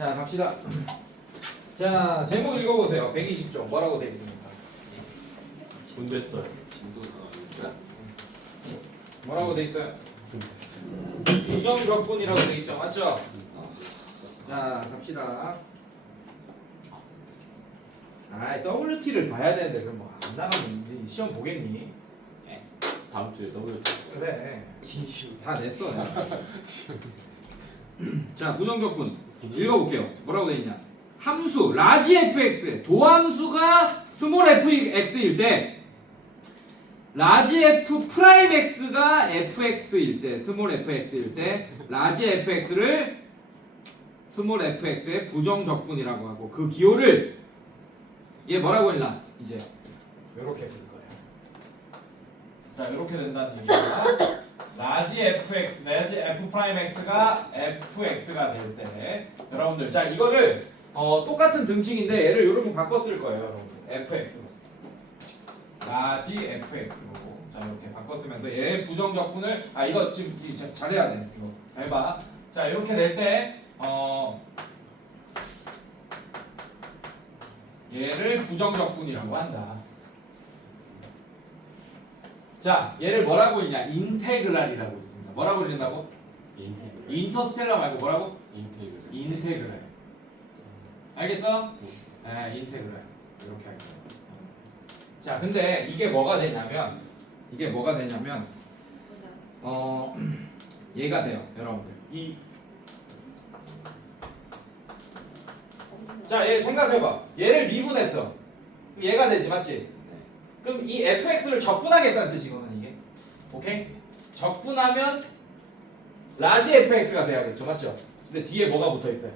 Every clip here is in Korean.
자, 갑시다. 자, 제목 읽어보세요. 120쪽. 뭐라고 되어 있습니까? 분됐어요. 뭐라고 되어 있어요? 부정적분이라고 되어 있죠. 맞죠? 자, 갑시다. WT를 봐야 되는데 그럼 뭐 안 나가면 시험 보겠니? 다음 주에 W. 그래. 다 냈어. 자, 부정적분 읽어볼게요. 뭐라고 되어 있냐? 함수 라지 fx 도함수가 스몰 fx일 때 라지 f 프라임 x가 fx일 때 스몰 fx일 때 라지 fx를 스몰 fx의 부정적분이라고 하고 그 기호를 얘 뭐라고 했나? 이제 이렇게 쓸 거예요. 자, 이렇게 된다는 얘기가 라지 fx, 라지 f 프라임 x가 fx가 될 때 여러분들 자 이거를 똑같은 등칭인데 얘를 이렇게 바꿔 쓸 거예요, 여러분들. fx로 라지 fx로 자 이렇게 바꿔 쓰면서 얘 부정적분을 이거 지금 잘해야 돼. 이거 잘 봐. 자 이렇게 될 때 얘를 부정적분이라고 한다. 자, 얘를 뭐라고 읽냐? 인테그랄이라고 있습니다. 뭐라고 읽는다고? 인테그랄. 인터스텔라 말고 뭐라고? 인테그랄. 인테그랄. 알겠어? 네, 인테그랄. 이렇게 할게요. 자, 근데 이게 뭐가 되냐면 얘가 돼요, 여러분들. 자, 얘 생각해봐. 얘를 미분했어. 그럼 얘가 되지, 맞지? 그럼 이 fx를 적분하겠다는 뜻이거든, 이게. 오케이? 적분하면 라지 fx가 돼야겠죠, 맞죠? 근데 뒤에 뭐가 붙어 있어요?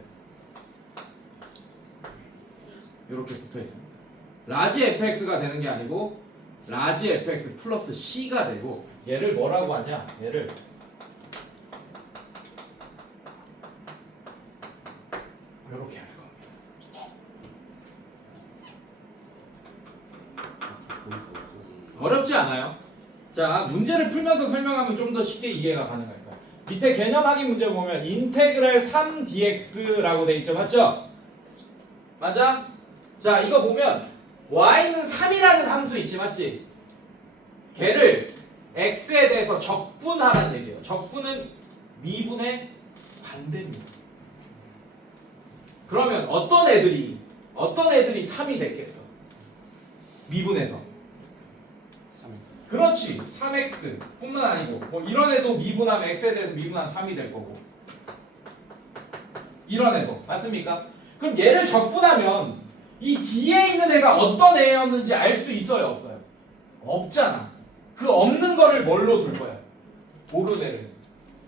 이렇게 붙어 있습니다. 라지 fx가 되는 게 아니고 라지 fx 플러스 c가 되고 얘를 뭐라고 하냐? 얘를 이렇게 할 겁니다. 어렵지 않아요. 자, 문제를 풀면서 설명하면 좀 더 쉽게 이해가 가능할 거야. 밑에 개념 확인 문제 보면 인테그랄 3dx라고 돼 있죠, 맞죠? 맞아? 자, 이거 보면 y는 3이라는 함수 있지, 맞지? 걔를 x에 대해서 적분하라는 얘기예요. 적분은 미분의 반대입니다. 그러면 어떤 애들이 3이 됐겠어? 미분해서. 3x. 그렇지. 3x 뿐만 아니고 뭐 이런 애도 미분하면 x에 대해서 미분하면 3이 될 거고 이런 애도 맞습니까? 그럼 얘를 적분하면 이 뒤에 있는 애가 어떤 애였는지 알 수 있어요, 없어요? 없잖아. 그 없는 거를 뭘로 둘 거야? 모르네를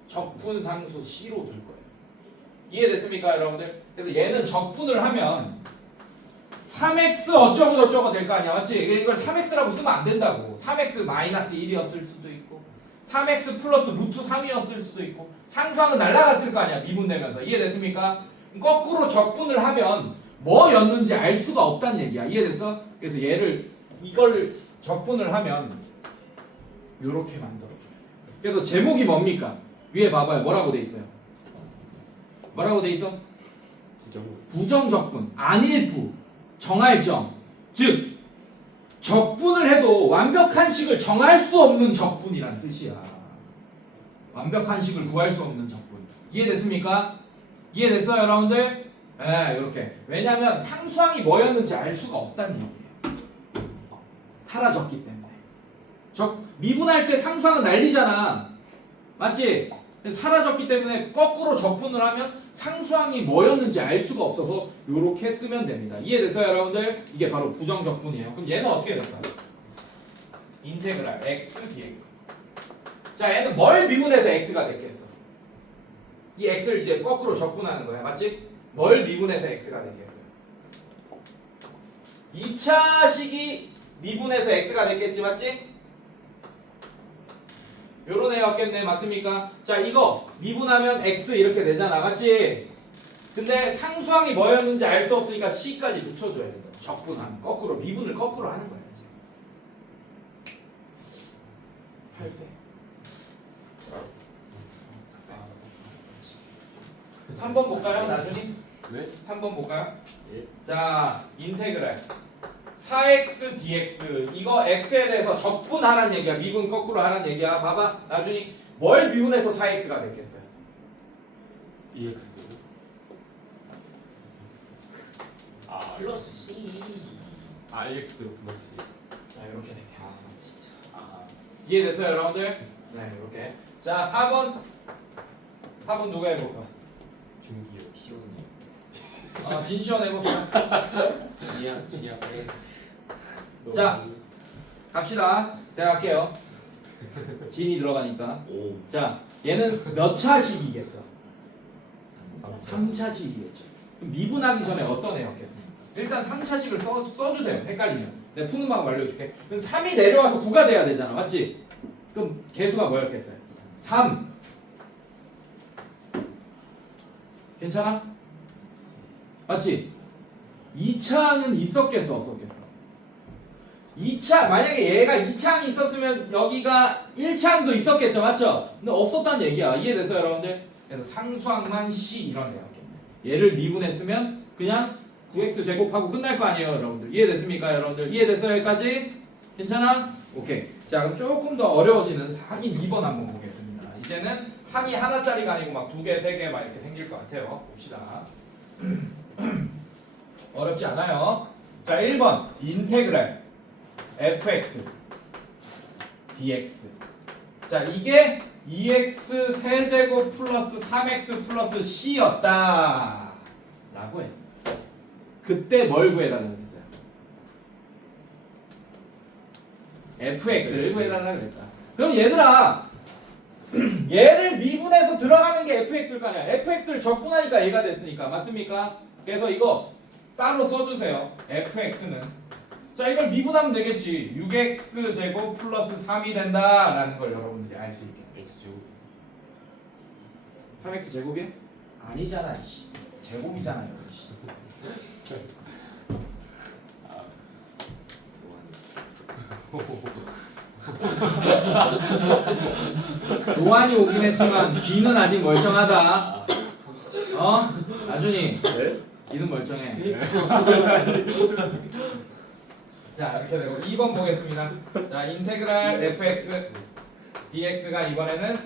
적분상수 c로 둘 거예요. 이해됐습니까, 여러분들? 그래서 얘는 적분을 하면 3x 어쩌고 저쩌고 될 거 아니야, 맞지? 이걸 3x라고 쓰면 안 된다고. 3x 마이너스 1이었을 수도 있고 3x 플러스 루트 3이었을 수도 있고 상수항은 날라갔을 거 아니야, 미분되면서. 이해됐습니까? 거꾸로 적분을 하면 뭐였는지 알 수가 없다는 얘기야. 이해됐어? 그래서 이걸 적분을 하면 요렇게 만들어줘요. 그래서 제목이 뭡니까? 위에 봐봐요. 뭐라고 돼 있어요? 뭐라고 돼 있어? 부정적분, 안일부, 정할점. 즉 적분을 해도 완벽한 식을 정할 수 없는 적분이란 뜻이야. 완벽한 식을 구할 수 없는 적분. 이해됐습니까? 이해됐어요, 여러분들? 네, 이렇게. 왜냐면 상수항이 뭐였는지 알 수가 없다는 얘기예요. 사라졌기 때문에. 미분할 때 상수항은 날리잖아. 맞지? 사라졌기 때문에 거꾸로 적분을 하면 상수항이 뭐였는지 알 수가 없어서 이렇게 쓰면 됩니다. 이해됐어요, 여러분들? 이게 바로 부정적분이에요. 그럼 얘는 어떻게 될까요? 인테그랄 x dx. 자, 얘는 뭘 미분해서 x가 됐겠어? 이 x를 이제 거꾸로 적분하는 거야, 맞지? 뭘 미분해서 x가 됐겠어요? 2차 식이 미분해서 x가 됐겠지, 맞지? 요런 애였겠네, 맞습니까? 자, 이거 미분하면 x 이렇게 되잖아, 맞지? 근데 상수항이 뭐였는지 알 수 없으니까 c까지 붙여줘야 된다. 적분하면 거꾸로 미분을 거꾸로 하는 거야, 이제. 8배. 3번 볼까요, 나중에? 왜? 3번 볼까요? 예. 자, 인테그랄 4x dx 이거 x에 대해서 적분하라는 얘기야. 미분 거꾸로 하라는 얘기야. 봐봐. 나중에 뭘 미분해서 4x가 됐겠어요? EX 제곱. 아 플러스 C. 아 EX 제곱 플러스. 자, 이렇게 되게. 아 진짜. 아 이해됐어요, 여러분들? 네, 이렇게. 자, 4번 누가 해볼까? 중기요. 시온이. 진시원 해봅시다. 지하 지하에. 자. 갑시다. 제가 할게요. 진이 들어가니까. 오. 자, 얘는 몇 차식이겠어? 3. 3차식이겠죠. 그럼 미분하기 전에 어떤 애였겠습니까? 일단 3차식을 써주세요. 헷갈리면. 내가 푸는 방법 알려줄게. 그럼 3이 내려와서 9가 돼야 되잖아. 맞지? 그럼 개수가 뭐였겠어요? 3. 괜찮아? 맞지? 2차는 있었겠어? 없었겠어? 2차, 만약에 얘가 2차항이 있었으면 여기가 1차항도 있었겠죠? 맞죠? 근데 없었다는 얘기야. 이해됐어요, 여러분들? 그래서 상수항만 C 이런 애였겠네. 얘를 미분했으면 그냥 9x 제곱하고 끝날 거 아니에요, 여러분들? 이해됐습니까, 여러분들? 이해됐어요, 여기까지? 괜찮아? 오케이. 자, 그럼 조금 더 어려워지는 하기 2번 한번 보겠습니다. 이제는 하기 하나짜리가 아니고 막 2개, 3개 막 이렇게 생길 것 같아요. 봅시다. 어렵지 않아요. 자, 1번 인테그랄 fx dx. 자, 이게 2x 세제곱 플러스 3x 플러스 c였다 라고 했습니다. 그때 뭘 구해달라고 했어요? fx를 구해달라고 했다. 그럼 얘들아 얘를 미분해서 들어가는 게 fx일 거 아니야. fx를 적분하니까 얘가 됐으니까. 맞습니까? 그래서 이거 따로 써주세요. fx는 자, 이걸 미분하면 되겠지. 6x 제곱 플러스 3이 된다라는 걸 여러분들이 알 수 있게. X 제곱. 3x 제곱이야? 아니잖아. 씨. 제곱이잖아요. 씨. 아 노안이 오긴 했지만 귀는 아직 멀쩡하다. 나준이 네? 귀는 멀쩡해. 자, 이렇게 되고 2번 보겠습니다. 자, 인테그랄 fx dx가 이번에는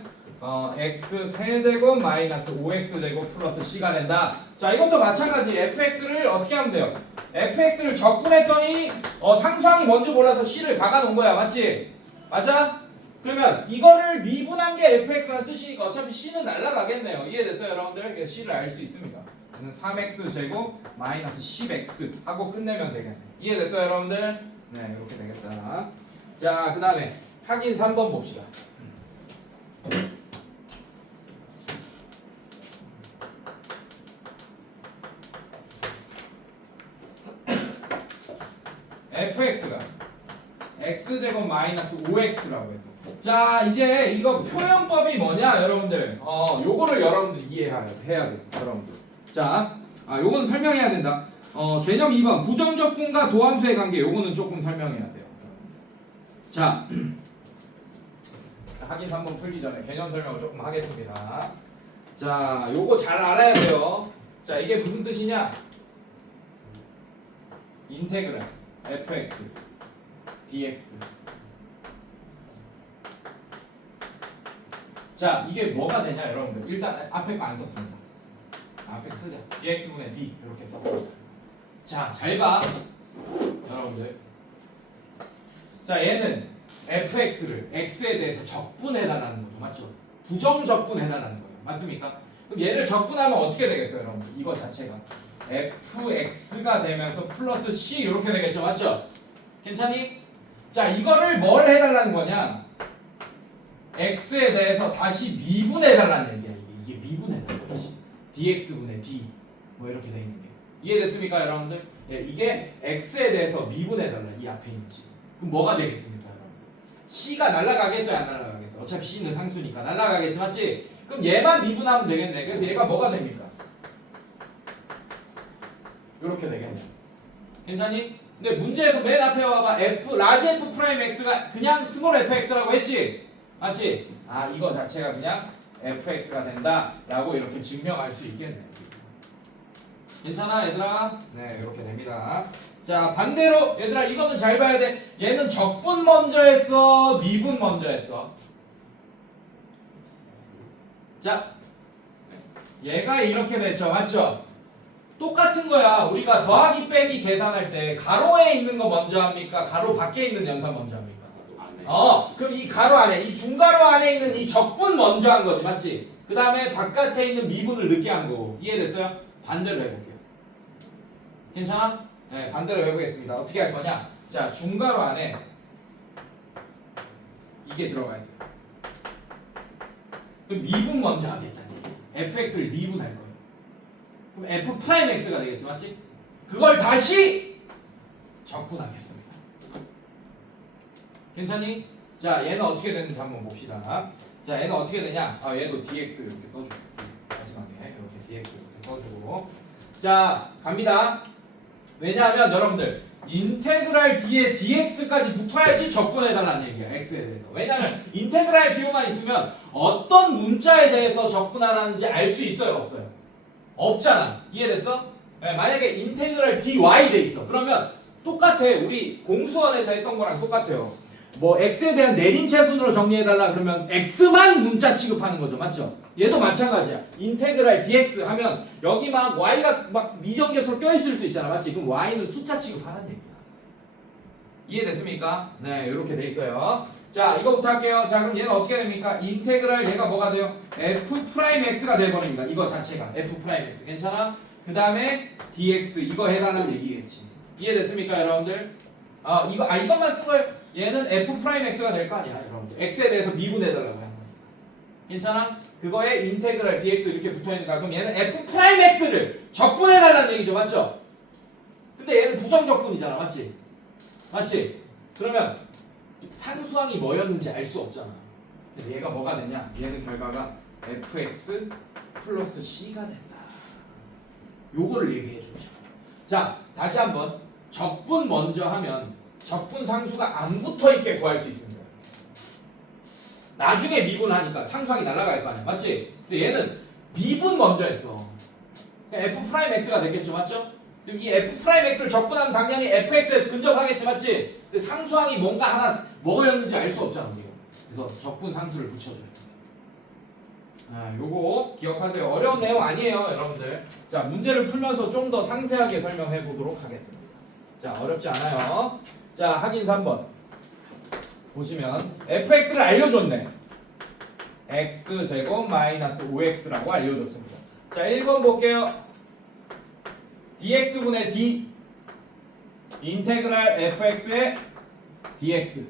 x 세제곱 마이너스 5x 제곱 플러스 c가 된다. 자, 이것도 마찬가지. fx를 어떻게 하면 돼요? fx를 적분했더니 상수항이 뭔지 몰라서 c를 박아놓은 거야. 맞지? 맞아? 그러면 이거를 미분한 게 fx라는 뜻이니까 어차피 c는 날라가겠네요. 이해됐어요, 여러분들? 그래서 c를 알 수 있습니다. 3x 제곱 마이너스 10x 하고 끝내면 되겠네. 이해됐어요, 여러분들? 네, 이렇게 되겠다. 자, 그 다음에 확인 3번 봅시다. fx가 x제곱 마이너스 5x라고 했어. 자, 이제 이거 표현법이 뭐냐, 여러분들? 요거를 여러분들 이해해야 돼, 여러분들. 자, 요거는 설명해야 된다. 개념 2번 부정적분과 도함수의 관계. 요거는 조금 설명해야 돼요. 자, 확인 3번 풀기 전에 개념 설명을 조금 하겠습니다. 자, 요거 잘 알아야 돼요. 자, 이게 무슨 뜻이냐? 인테그랄 fx dx. 자, 이게 뭐가 되냐, 여러분들? 일단 앞에 거 안 썼습니다. 앞에 쓰자. dx분의 d 이렇게 썼습니다. 자, 잘 봐, 여러분들. 자, 얘는 fx를 x에 대해서 적분해달라는 거죠, 맞죠? 부정적분해달라는 거예요, 맞습니까? 그럼 얘를 적분하면 어떻게 되겠어요, 여러분들? 이거 자체가 fx가 되면서 플러스 c 이렇게 되겠죠, 맞죠? 괜찮니? 자, 이거를 뭘 해달라는 거냐? x에 대해서 다시 미분해달라는 얘기야. 이게 미분해달라. 다시 dx분의 d 뭐 이렇게 돼 있는 게 이해됐습니까, 여러분들? 예, 이게 x에 대해서 미분해달라. 이 앞에 있지. 그럼 뭐가 되겠습니까, 여러분? c가 날아가겠어요, 안 날아가겠어? 어차피 c는 상수니까 날아가겠지, 맞지? 그럼 얘만 미분하면 되겠네. 그래서 얘가 뭐가 됩니까? 이렇게 되겠네. 괜찮니? 근데 문제에서 맨 앞에 와봐. 라지 f 프라임 x가 그냥 스몰 fx라고 했지? 맞지? 이거 자체가 그냥 fx가 된다 라고 이렇게 증명할 수 있겠네. 괜찮아 얘들아? 네 이렇게 됩니다. 자 반대로 얘들아 이거는 잘 봐야 돼. 얘는 적분 먼저 했어 미분 먼저 했어. 자 얘가 이렇게 됐죠 맞죠? 똑같은 거야. 우리가 더하기 빼기 계산할 때 가로에 있는 거 먼저 합니까? 가로 밖에 있는 연산 먼저 합니까? 안에. 그럼 이 가로 안에 이 중가로 안에 있는 이 적분 먼저 한 거지 맞지? 그 다음에 바깥에 있는 미분을 늦게 한 거고. 이해됐어요? 반대로 해볼게요. 괜찮아? 네 반대로 해보겠습니다. 어떻게 할 거냐? 자 중가로 안에 이게 들어가 있어요. 그럼 미분 먼저 하겠다니. fx를 미분할 거예요. 그럼 f 프라임 x가 되겠지 맞지? 그걸 다시 적분하겠습니다. 괜찮니? 자 얘는 어떻게 되는지 한번 봅시다. 자 얘는 어떻게 되냐? 얘도 dx 이렇게 써줄게. 마지막에 이렇게 dx 이렇게 써주고. 자 갑니다. 왜냐하면 여러분들 인테그랄 뒤에 dx까지 붙어야지 적분해달라는 얘기야 x에 대해서. 왜냐하면 인테그랄 기호만 있으면 어떤 문자에 대해서 적분하라는지 알 수 있어요 없어요? 없잖아. 이해됐어? 네, 만약에 인테그랄 dy 돼 있어. 그러면 똑같아. 우리 공수원에서 했던 거랑 똑같아요. 뭐 x에 대한 내림차순으로 정리해달라 그러면 x만 문자 취급하는 거죠 맞죠? 얘도 마찬가지야. 인테그랄 dx 하면 여기 막 y가 막 미정계수로 껴있을 수 있잖아 맞지? 그럼 y는 숫자 취급하는 얘기야. 이해됐습니까? 네 이렇게 돼 있어요. 자 이거부터 할게요. 자 그럼 얘는 어떻게 됩니까? 인테그랄 얘가 뭐가 돼요? f 프라임 x가 돼버립니다. 이거 자체가 f 프라임 x 괜찮아? 그 다음에 dx 이거 해달라는 얘기겠지. 이해됐습니까 여러분들? 이것만 쓴 걸 얘는 f 프라임 x가 될 거 아니야 여러분들. x에 대해서 미분해달라고 한 거니까. 괜찮아? 그거에 인테그랄 dx 이렇게 붙어있는가? 그럼 얘는 f 프라임 x를 적분해달라는 얘기죠 맞죠? 근데 얘는 부정적분이잖아 맞지? 맞지? 그러면 상수항이 뭐였는지 알 수 없잖아. 근데 얘가 뭐가 되냐? 얘는 결과가 fx 플러스 c가 된다. 요거를 얘기해 주죠. 자 다시 한번 적분 먼저 하면 적분 상수가 안 붙어있게 구할 수 있습니다. 나중에 미분하니까 상수항이 날아갈 거 아니야 맞지? 근데 얘는 미분 먼저 했어. 그러니까 f 프라임 x가 되겠죠 맞죠? 그럼 이 f 프라임 x를 적분하면 당연히 fx에서 근접하겠지 맞지? 근데 상수항이 뭔가 하나 뭐였는지 알 수 없잖아 우리가. 그래서 적분 상수를 붙여줘야 돼. 요거 기억하세요. 어려운 내용 아니에요 여러분들. 자 문제를 풀면서 좀 더 상세하게 설명해 보도록 하겠습니다. 자 어렵지 않아요. 자 확인 3번 보시면 fx를 알려줬네. x제곱 마이너스 5x라고 알려줬습니다. 자 1번 볼게요. dx분의 d 인테그랄 fx의 dx.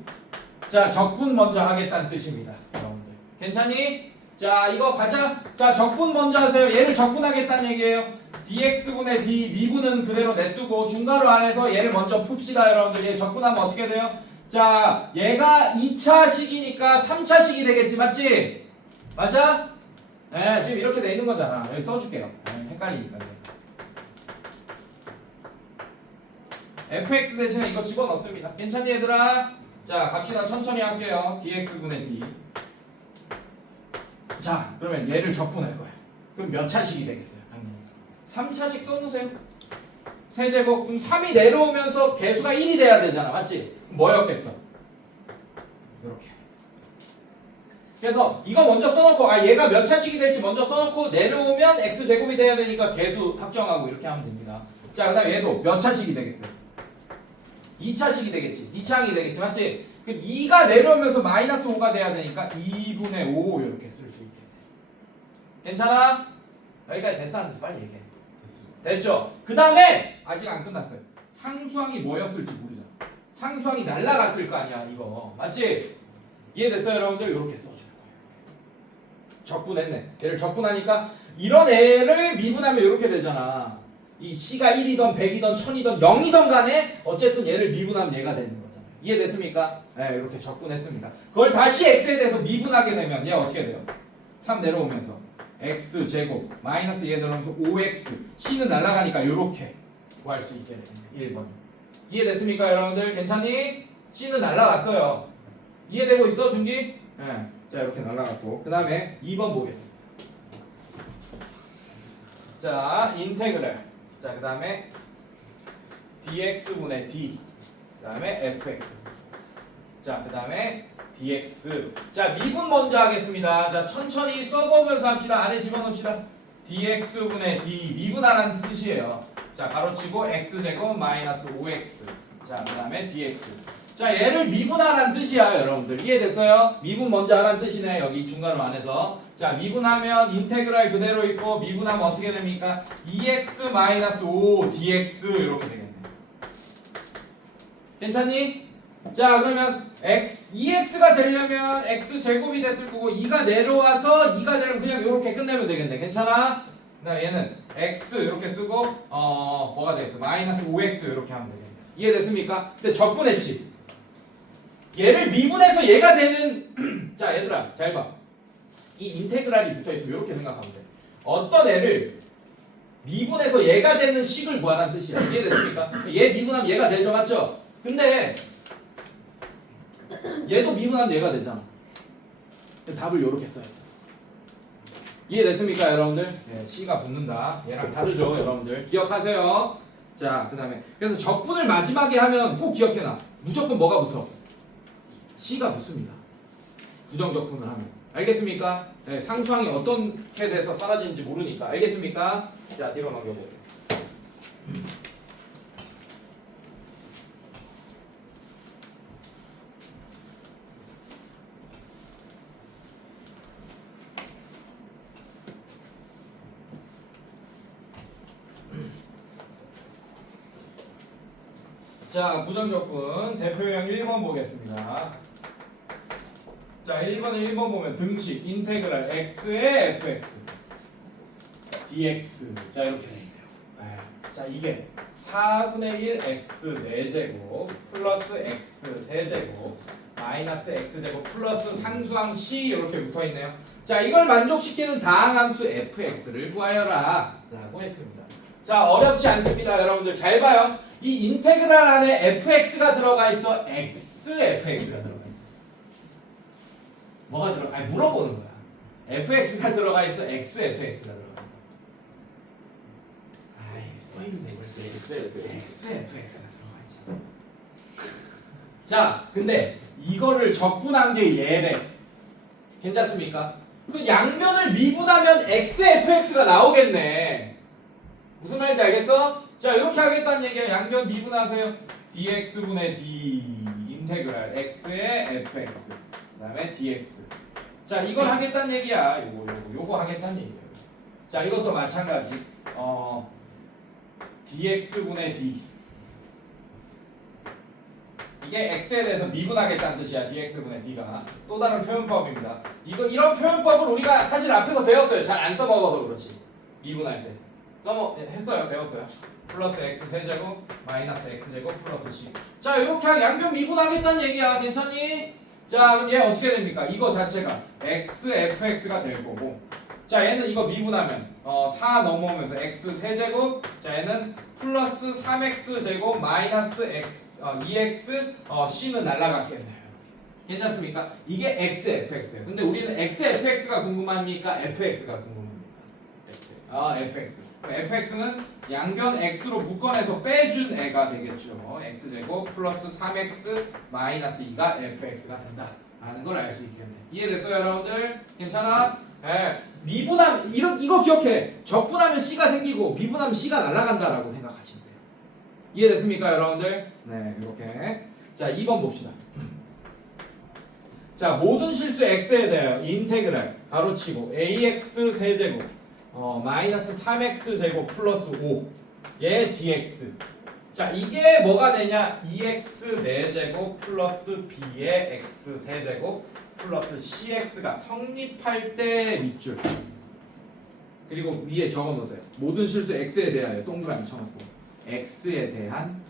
자 적분 먼저 하겠다는 뜻입니다 여러분들. 괜찮니? 자 이거 가자. 자 적분 먼저 하세요. 얘를 적분하겠다는 얘기예요. dx분의 d 미분은 그대로 냅두고 중괄호 안에서 얘를 먼저 풉시다 여러분들. 얘 적분하면 어떻게 돼요? 자 얘가 2차식이니까 3차식이 되겠지 맞지? 맞아? 네 지금 이렇게 돼 있는 거잖아. 여기 써줄게요. 헷갈리니까. fx 대신에 이거 집어넣습니다. 괜찮니 얘들아? 자 갑시다. 천천히 할게요. dx분의 d. 자 그러면 얘를 적분할 거야. 그럼 몇 차식이 되겠어요? 당연히 3차식 써놓으세요. 세제곱. 그럼 3이 내려오면서 개수가 1이 돼야 되잖아 맞지? 뭐였겠어? 이렇게. 그래서 이거 먼저 써놓고 얘가 몇 차식이 될지 먼저 써놓고 내려오면 x제곱이 돼야 되니까 개수 확정하고 이렇게 하면 됩니다. 자 그 다음에 얘도 몇 차식이 되겠어요? 2차식이 되겠지. 2차항이 되겠지 맞지? 그럼 2가 내려오면서 마이너스 5가 돼야 되니까 2분의 5 이렇게 쓸 수 있겠네. 괜찮아? 여기까지 됐어 안 됐어? 빨리 얘기해. 됐죠? 그 다음에 아직 안 끝났어요. 상수항이 뭐였을지 모르잖아. 상수항이 날라갔을 거 아니야 이거 맞지? 이해됐어요 여러분들? 이렇게 써줘요. 적분했네. 얘를 적분하니까 이런 애를 미분하면 이렇게 되잖아. 이 C가 1이던 100이던 1000이던 0이던 간에 어쨌든 얘를 미분하면 얘가 되는 거잖아요. 이해됐습니까? 네 이렇게 적분했습니다. 그걸 다시 X에 대해서 미분하게 되면 얘 어떻게 돼요? 3 내려오면서 X제곱 마이너스 얘 들어오면서 5X C는 날아가니까 이렇게 구할 수 있게 됩니다. 1번. 이해됐습니까 여러분들? 괜찮니? C는 날아갔어요. 이해되고 있어 준기? 네. 자 이렇게 날아갔고 그 다음에 2번 보겠습니다. 자 인테그랄 자, 그 다음에 dx분의 d, 그 다음에 fx. 자, 그 다음에 dx. 자, 미분 먼저 하겠습니다. 자, 천천히 써보면서 합시다. 안에 집어넣읍시다. dx분의 d 미분하라는 뜻이에요. 자, 가로치고 x제곱 마이너스 5x. 자, 그 다음에 dx. 자, 얘를 미분하라는 뜻이야, 여러분들. 이해됐어요? 미분 먼저 하라는 뜻이네, 여기 중괄호 안에서. 자, 미분하면 인테그랄 그대로 있고, 미분하면 어떻게 됩니까? 2x 마이너스 5 dx 이렇게 되겠네. 괜찮니? 자, 그러면 x 2x가 되려면 x 제곱이 됐을 거고 2가 내려와서 2가 되려면 그냥 이렇게 끝내면 되겠네. 괜찮아? 그다음에 얘는 x 이렇게 쓰고 뭐가 되겠어? 마이너스 5x 이렇게 하면 되겠네. 이해됐습니까? 근데 적분했지. 얘를 미분해서 얘가 되는 자, 얘들아 잘 봐. 이 인테그랄이 붙어 있으면 이렇게 생각하면 돼. 어떤 애를 미분해서 얘가 되는 식을 구하라는 뜻이야. 이해됐습니까? 얘 미분하면 얘가 되죠, 맞죠? 근데 얘도 미분하면 얘가 되잖아. 답을 이렇게 써야 돼. 이해됐습니까, 여러분들? 네, C가 붙는다. 얘랑 다르죠, 여러분들. 기억하세요. 자, 그 다음에 그래서 적분을 마지막에 하면 꼭 기억해놔. 무조건 뭐가 붙어? C가 붙습니다. 부정적분을 하면. 알겠습니까? 네, 상수항이 어떻게 돼서 사라지는지 모르니까. 알겠습니까? 자, 뒤로 넘겨보세요. 자, 부정적분 대표형 1번 보겠습니다. 자, 1번 보면 등식 인테그랄 x의 fx dx. 자, 이렇게 돼 있네요. 자, 이게 4분의 1 x 4제곱 플러스 x 세제곱 마이너스 x제곱 플러스 상수항 c 이렇게 붙어 있네요. 자, 이걸 만족시키는 다항함수 fx를 구하여라 라고 했습니다. 자, 어렵지 않습니다, 여러분들. 잘 봐요. 이 인테그랄 안에 fx가 들어가 있어, xfx가 들어가 있어. 뭐가 들어가? 아니, 물어보는 거야. fx가 들어가 있어, xfx가 들어가 있어. 아이, 써있네. xfx가 들어가 있지. 자, 근데 이거를 적분한 게 얘래. 괜찮습니까? 그 양면을 미분하면 xfx가 나오겠네. 무슨 말인지 알겠어? 자, 이렇게 하겠다는 얘기야. 양면 미분하세요. dx분의 d 인테그랄 x의 fx 그다음에 dx. 자, 이걸 하겠다는 얘기야. 요거 하겠다는 얘기야. 자, 이것도 마찬가지. dx분의 d 이게 x에 대해서 미분하겠다는 뜻이야. dx분의 d가 또 다른 표현법입니다. 이런 표현법을 우리가 사실 앞에서 배웠어요. 잘 안 써먹어서 그렇지. 미분할 때 했어요. 배웠어요. 플러스 x 세제곱 마이너스 x제곱 플러스 c. 자, 이렇게 양변 미분하겠다는 얘기야. 괜찮니? 자, 그럼 얘 어떻게 됩니까? 이거 자체가 xfx가 될 거고, 자, 얘는 이거 미분하면 4 넘어오면서 x 세제곱, 자, 얘는 플러스 3x 제곱 마이너스 x 2x c는 날라갔겠네요. 괜찮습니까? 이게 xfx예요. 근데 우리는 xfx가 궁금합니까? fx가 궁금합니까? fx. fx는 양변 x로 묶어내서 빼준 애가 되겠죠. x제곱 플러스 3x 마이너스 2가 fx가 된다 라는 걸 알 수 있겠네. 이해됐어요, 여러분들? 괜찮아? 예. 미분하면 이거 기억해. 적분하면 c가 생기고 미분하면 c가 날아간다라고 생각하시면 돼요. 이해됐습니까, 여러분들? 네, 이렇게. 자, 2번 봅시다. 자, 모든 실수 x에 대하여 인테그랄 가로치고 ax 세제곱 마이너스 3x 제곱 플러스 5의 dx. 자, 이게 뭐가 되냐? 2x 4제곱 플러스 b의 x 세제곱 플러스 cx가 성립할 때 밑줄. 그리고 위에 적어 놓으세요. 모든 실수 x에 대하여 동그라미 쳐놓고 x에 대한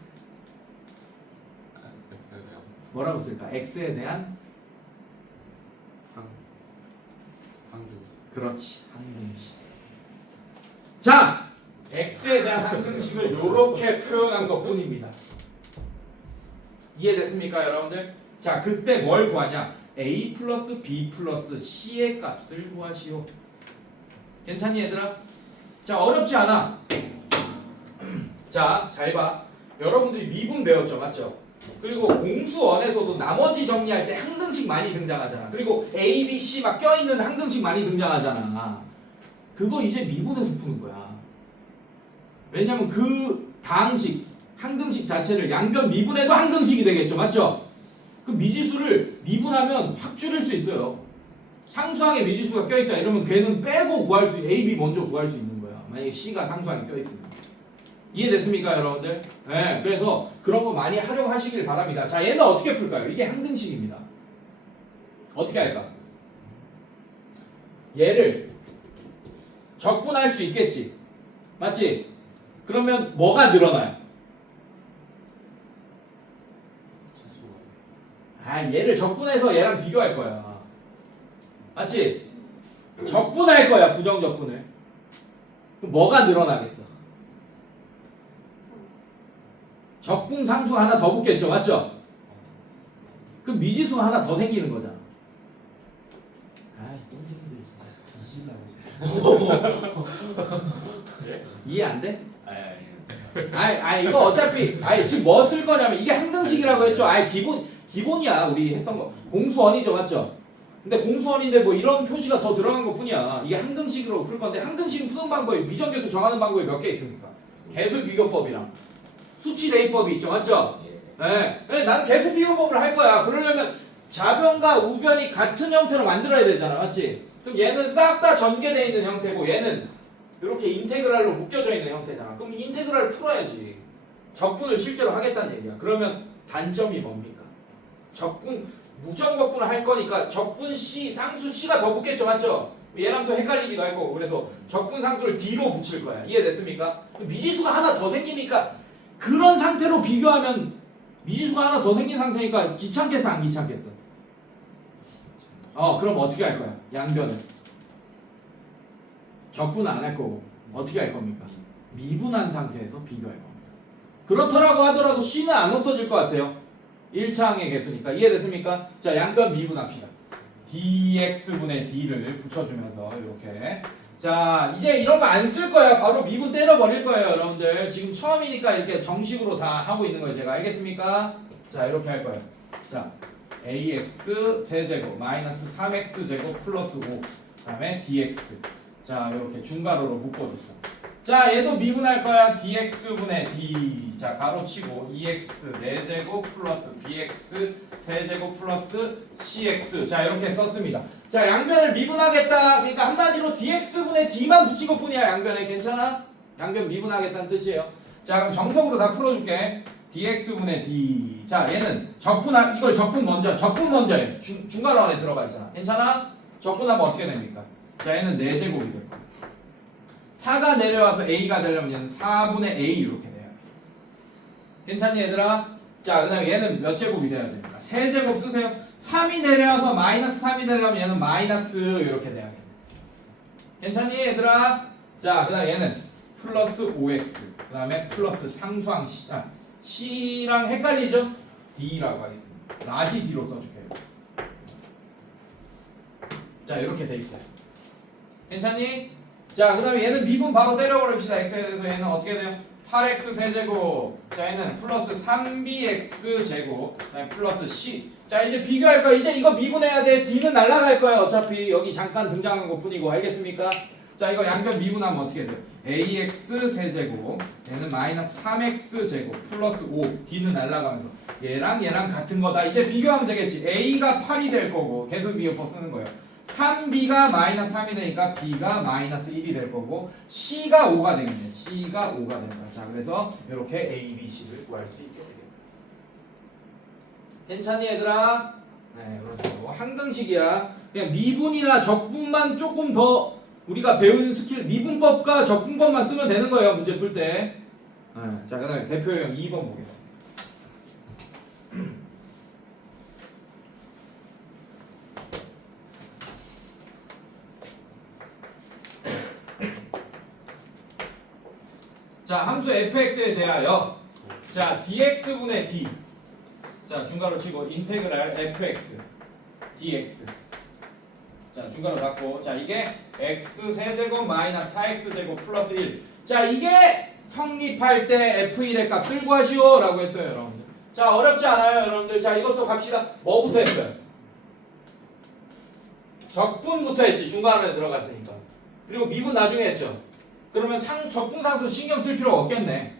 뭐라고 쓸까? x에 대한 그렇지, 항등식. 자, x에 대한 항등식을 이렇게 표현한 것뿐입니다. 이해됐습니까, 여러분들? 자, 그때 뭘 구하냐? a 플러스 b 플러스 c의 값을 구하시오. 괜찮니, 얘들아? 자, 어렵지 않아. 자, 잘 봐. 여러분들이 미분 배웠죠, 맞죠? 그리고 공수원에서도 나머지 정리할 때 항등식 많이 등장하잖아. 그리고 A, B, C 막 껴있는 항등식 많이 등장하잖아. 그거 이제 미분에서 푸는 거야. 왜냐면 그 다항식, 항등식 자체를 양변 미분해도 항등식이 되겠죠, 맞죠? 그 미지수를 미분하면 확 줄일 수 있어요. 상수항에 미지수가 껴있다 이러면 걔는 빼고 구할 수, A, B 먼저 구할 수 있는 거야. 만약에 C가 상수항에 껴있으면. 이해됐습니까, 여러분들? 네, 그래서 그런 거 많이 활용하시길 바랍니다. 자, 얘는 어떻게 풀까요? 이게 항등식입니다. 어떻게 할까? 얘를 적분할 수 있겠지. 맞지? 그러면 뭐가 늘어나요? 아, 얘를 적분해서 얘랑 비교할 거야. 맞지? 적분할 거야, 부정적분을. 그럼 뭐가 늘어나겠어? 적분 상수 하나 더 붙겠죠, 맞죠? 그럼 미지수가 하나 더 생기는 거잖아. 아이, 똥쟁이들 진짜 뒤질라고. 이해 안 돼? 아이, 이거 어차피, 지금 뭐 쓸 거냐면 이게 항등식이라고 했죠. 기본이야, 우리 했던 거. 공수원이죠, 맞죠? 근데 공수원인데 뭐 이런 표시가 더 들어간 것 뿐이야. 이게 항등식으로 풀 건데, 항등식 푸는 방법이 미정계수 정하는 방법이 몇 개 있습니까? 계수 비교법이랑 수치 대입법이 있죠, 맞죠? 네. 그래, 나는 계수 비교법을 할 거야. 그러려면 좌변과 우변이 같은 형태로 만들어야 되잖아, 맞지? 그럼 얘는 싹 다 전개되어 있는 형태고, 얘는 이렇게 인테그랄로 묶여져 있는 형태잖아. 그럼 인테그랄을 풀어야지. 적분을 실제로 하겠다는 얘기야. 그러면 단점이 뭡니까? 적분, 무정적분을 할 거니까 적분 C, 상수 C가 더 붙겠죠, 맞죠? 얘랑 또 헷갈리기도 할 거고. 그래서 적분 상수를 D로 붙일 거야. 이해됐습니까? 미지수가 하나 더 생기니까, 그런 상태로 비교하면 미지수가 하나 더 생긴 상태니까 귀찮겠어, 안 귀찮겠어? 그럼 어떻게 할 거야? 양변을 적분 안 할 거고 어떻게 할 겁니까? 미분한 상태에서 비교할 겁니다. 그렇더라고 하더라도 C는 안 없어질 것 같아요. 1차항의 개수니까. 이해됐습니까? 자, 양변 미분합시다. dx분의 d를 붙여주면서 이렇게. 자, 이제 이런 거 안 쓸 거야. 바로 미분 때려버릴 거예요, 여러분들. 지금 처음이니까 이렇게 정식으로 다 하고 있는 거예요, 제가. 알겠습니까? 자, 이렇게 할 거예요. 자, ax 세제곱 마이너스 3x 제곱 플러스 5 그다음에 dx. 자, 이렇게 중괄호로 묶어줬어. 자, 얘도 미분할 거야. dx분의 d. 자, 가로치고 2x 4제곱 플러스 bx 세제곱 플러스 cx. 자, 이렇게 썼습니다. 자, 양변을 미분하겠다. 그러니까 한마디로 dx분의 d만 붙인 것뿐이야, 양변에. 괜찮아? 양변 미분하겠다는 뜻이에요. 자, 그럼 정석으로 다 풀어줄게. dx분의 d. 자, 얘는 이걸 적분 먼저 해. 중괄호 안에 들어가 있잖아. 괜찮아? 적분하면 어떻게 됩니까? 자, 얘는 4제곱이 될 거야. 4가 내려와서 a가 되려면 얘는 4분의 a 이렇게 돼요. 괜찮니, 얘들아? 자, 그 다음에 얘는 몇 제곱이 돼야 됩니까? 세제곱 쓰세요. 3이 내려와서 마이너스 3이 되려면 얘는 마이너스 이렇게 돼야 돼. 괜찮니, 얘들아? 자, 그 다음에 얘는 플러스 5x 그 다음에 플러스 상수항 C랑 헷갈리죠? D라고 하겠습니다. 라지 D로 써줄게요. 자, 이렇게 돼 있어요. 괜찮니? 자, 그 다음에 얘는 미분 바로 때려버립시다. x에 대해서 얘는 어떻게 돼요? 8x 세제곱. 자, 얘는 플러스 3bx 제곱. 그다음에 플러스 c. 자, 이제 비교할 거야. 이제 이거 미분해야 돼. d는 날라갈 거야. 어차피 여기 잠깐 등장한 것 뿐이고. 알겠습니까? 자, 이거 양변 미분하면 어떻게 돼요? ax 세제곱. 얘는 마이너스 3x 제곱 플러스 5. d는 날라가면서 얘랑 같은 거다. 이제 비교하면 되겠지. a가 8이 될 거고. 계속 비교법 쓰는 거예요. 3b가 마이너스 3이 되니까 b가 마이너스 1이 될 거고 c가 5가 되겠네. c가 5가 되는 거야. 자, 그래서 이렇게 a, b, c를 구할 수 있게 되겠다. 괜찮니, 얘들아? 네, 그렇죠. 항등식이야. 그냥 미분이나 적분만 조금 더 우리가 배우는 스킬, 미분법과 적분법만 쓰면 되는 거예요, 문제 풀 때. 네, 자, 그 다음에 대표형 2번 보겠습니다. 자, 함수 fx에 대하여 자, dx분의 d. 자, 중괄호 치고 인테그랄 fx dx. 자, 중괄호 닫고. 자, 이게 x 세제곱 마이너스 4x 제곱 플러스 1. 자, 이게 성립할 때 F1의 값을 구하시오 라고 했어요 여러분들. 자 어렵지 않아요 여러분들. 자 이것도 갑시다. 뭐부터 했어요? 적분부터 했지. 중간에 들어갔으니까. 그리고 미분 나중에 했죠. 그러면 적분상수 신경 쓸 필요가 없겠네.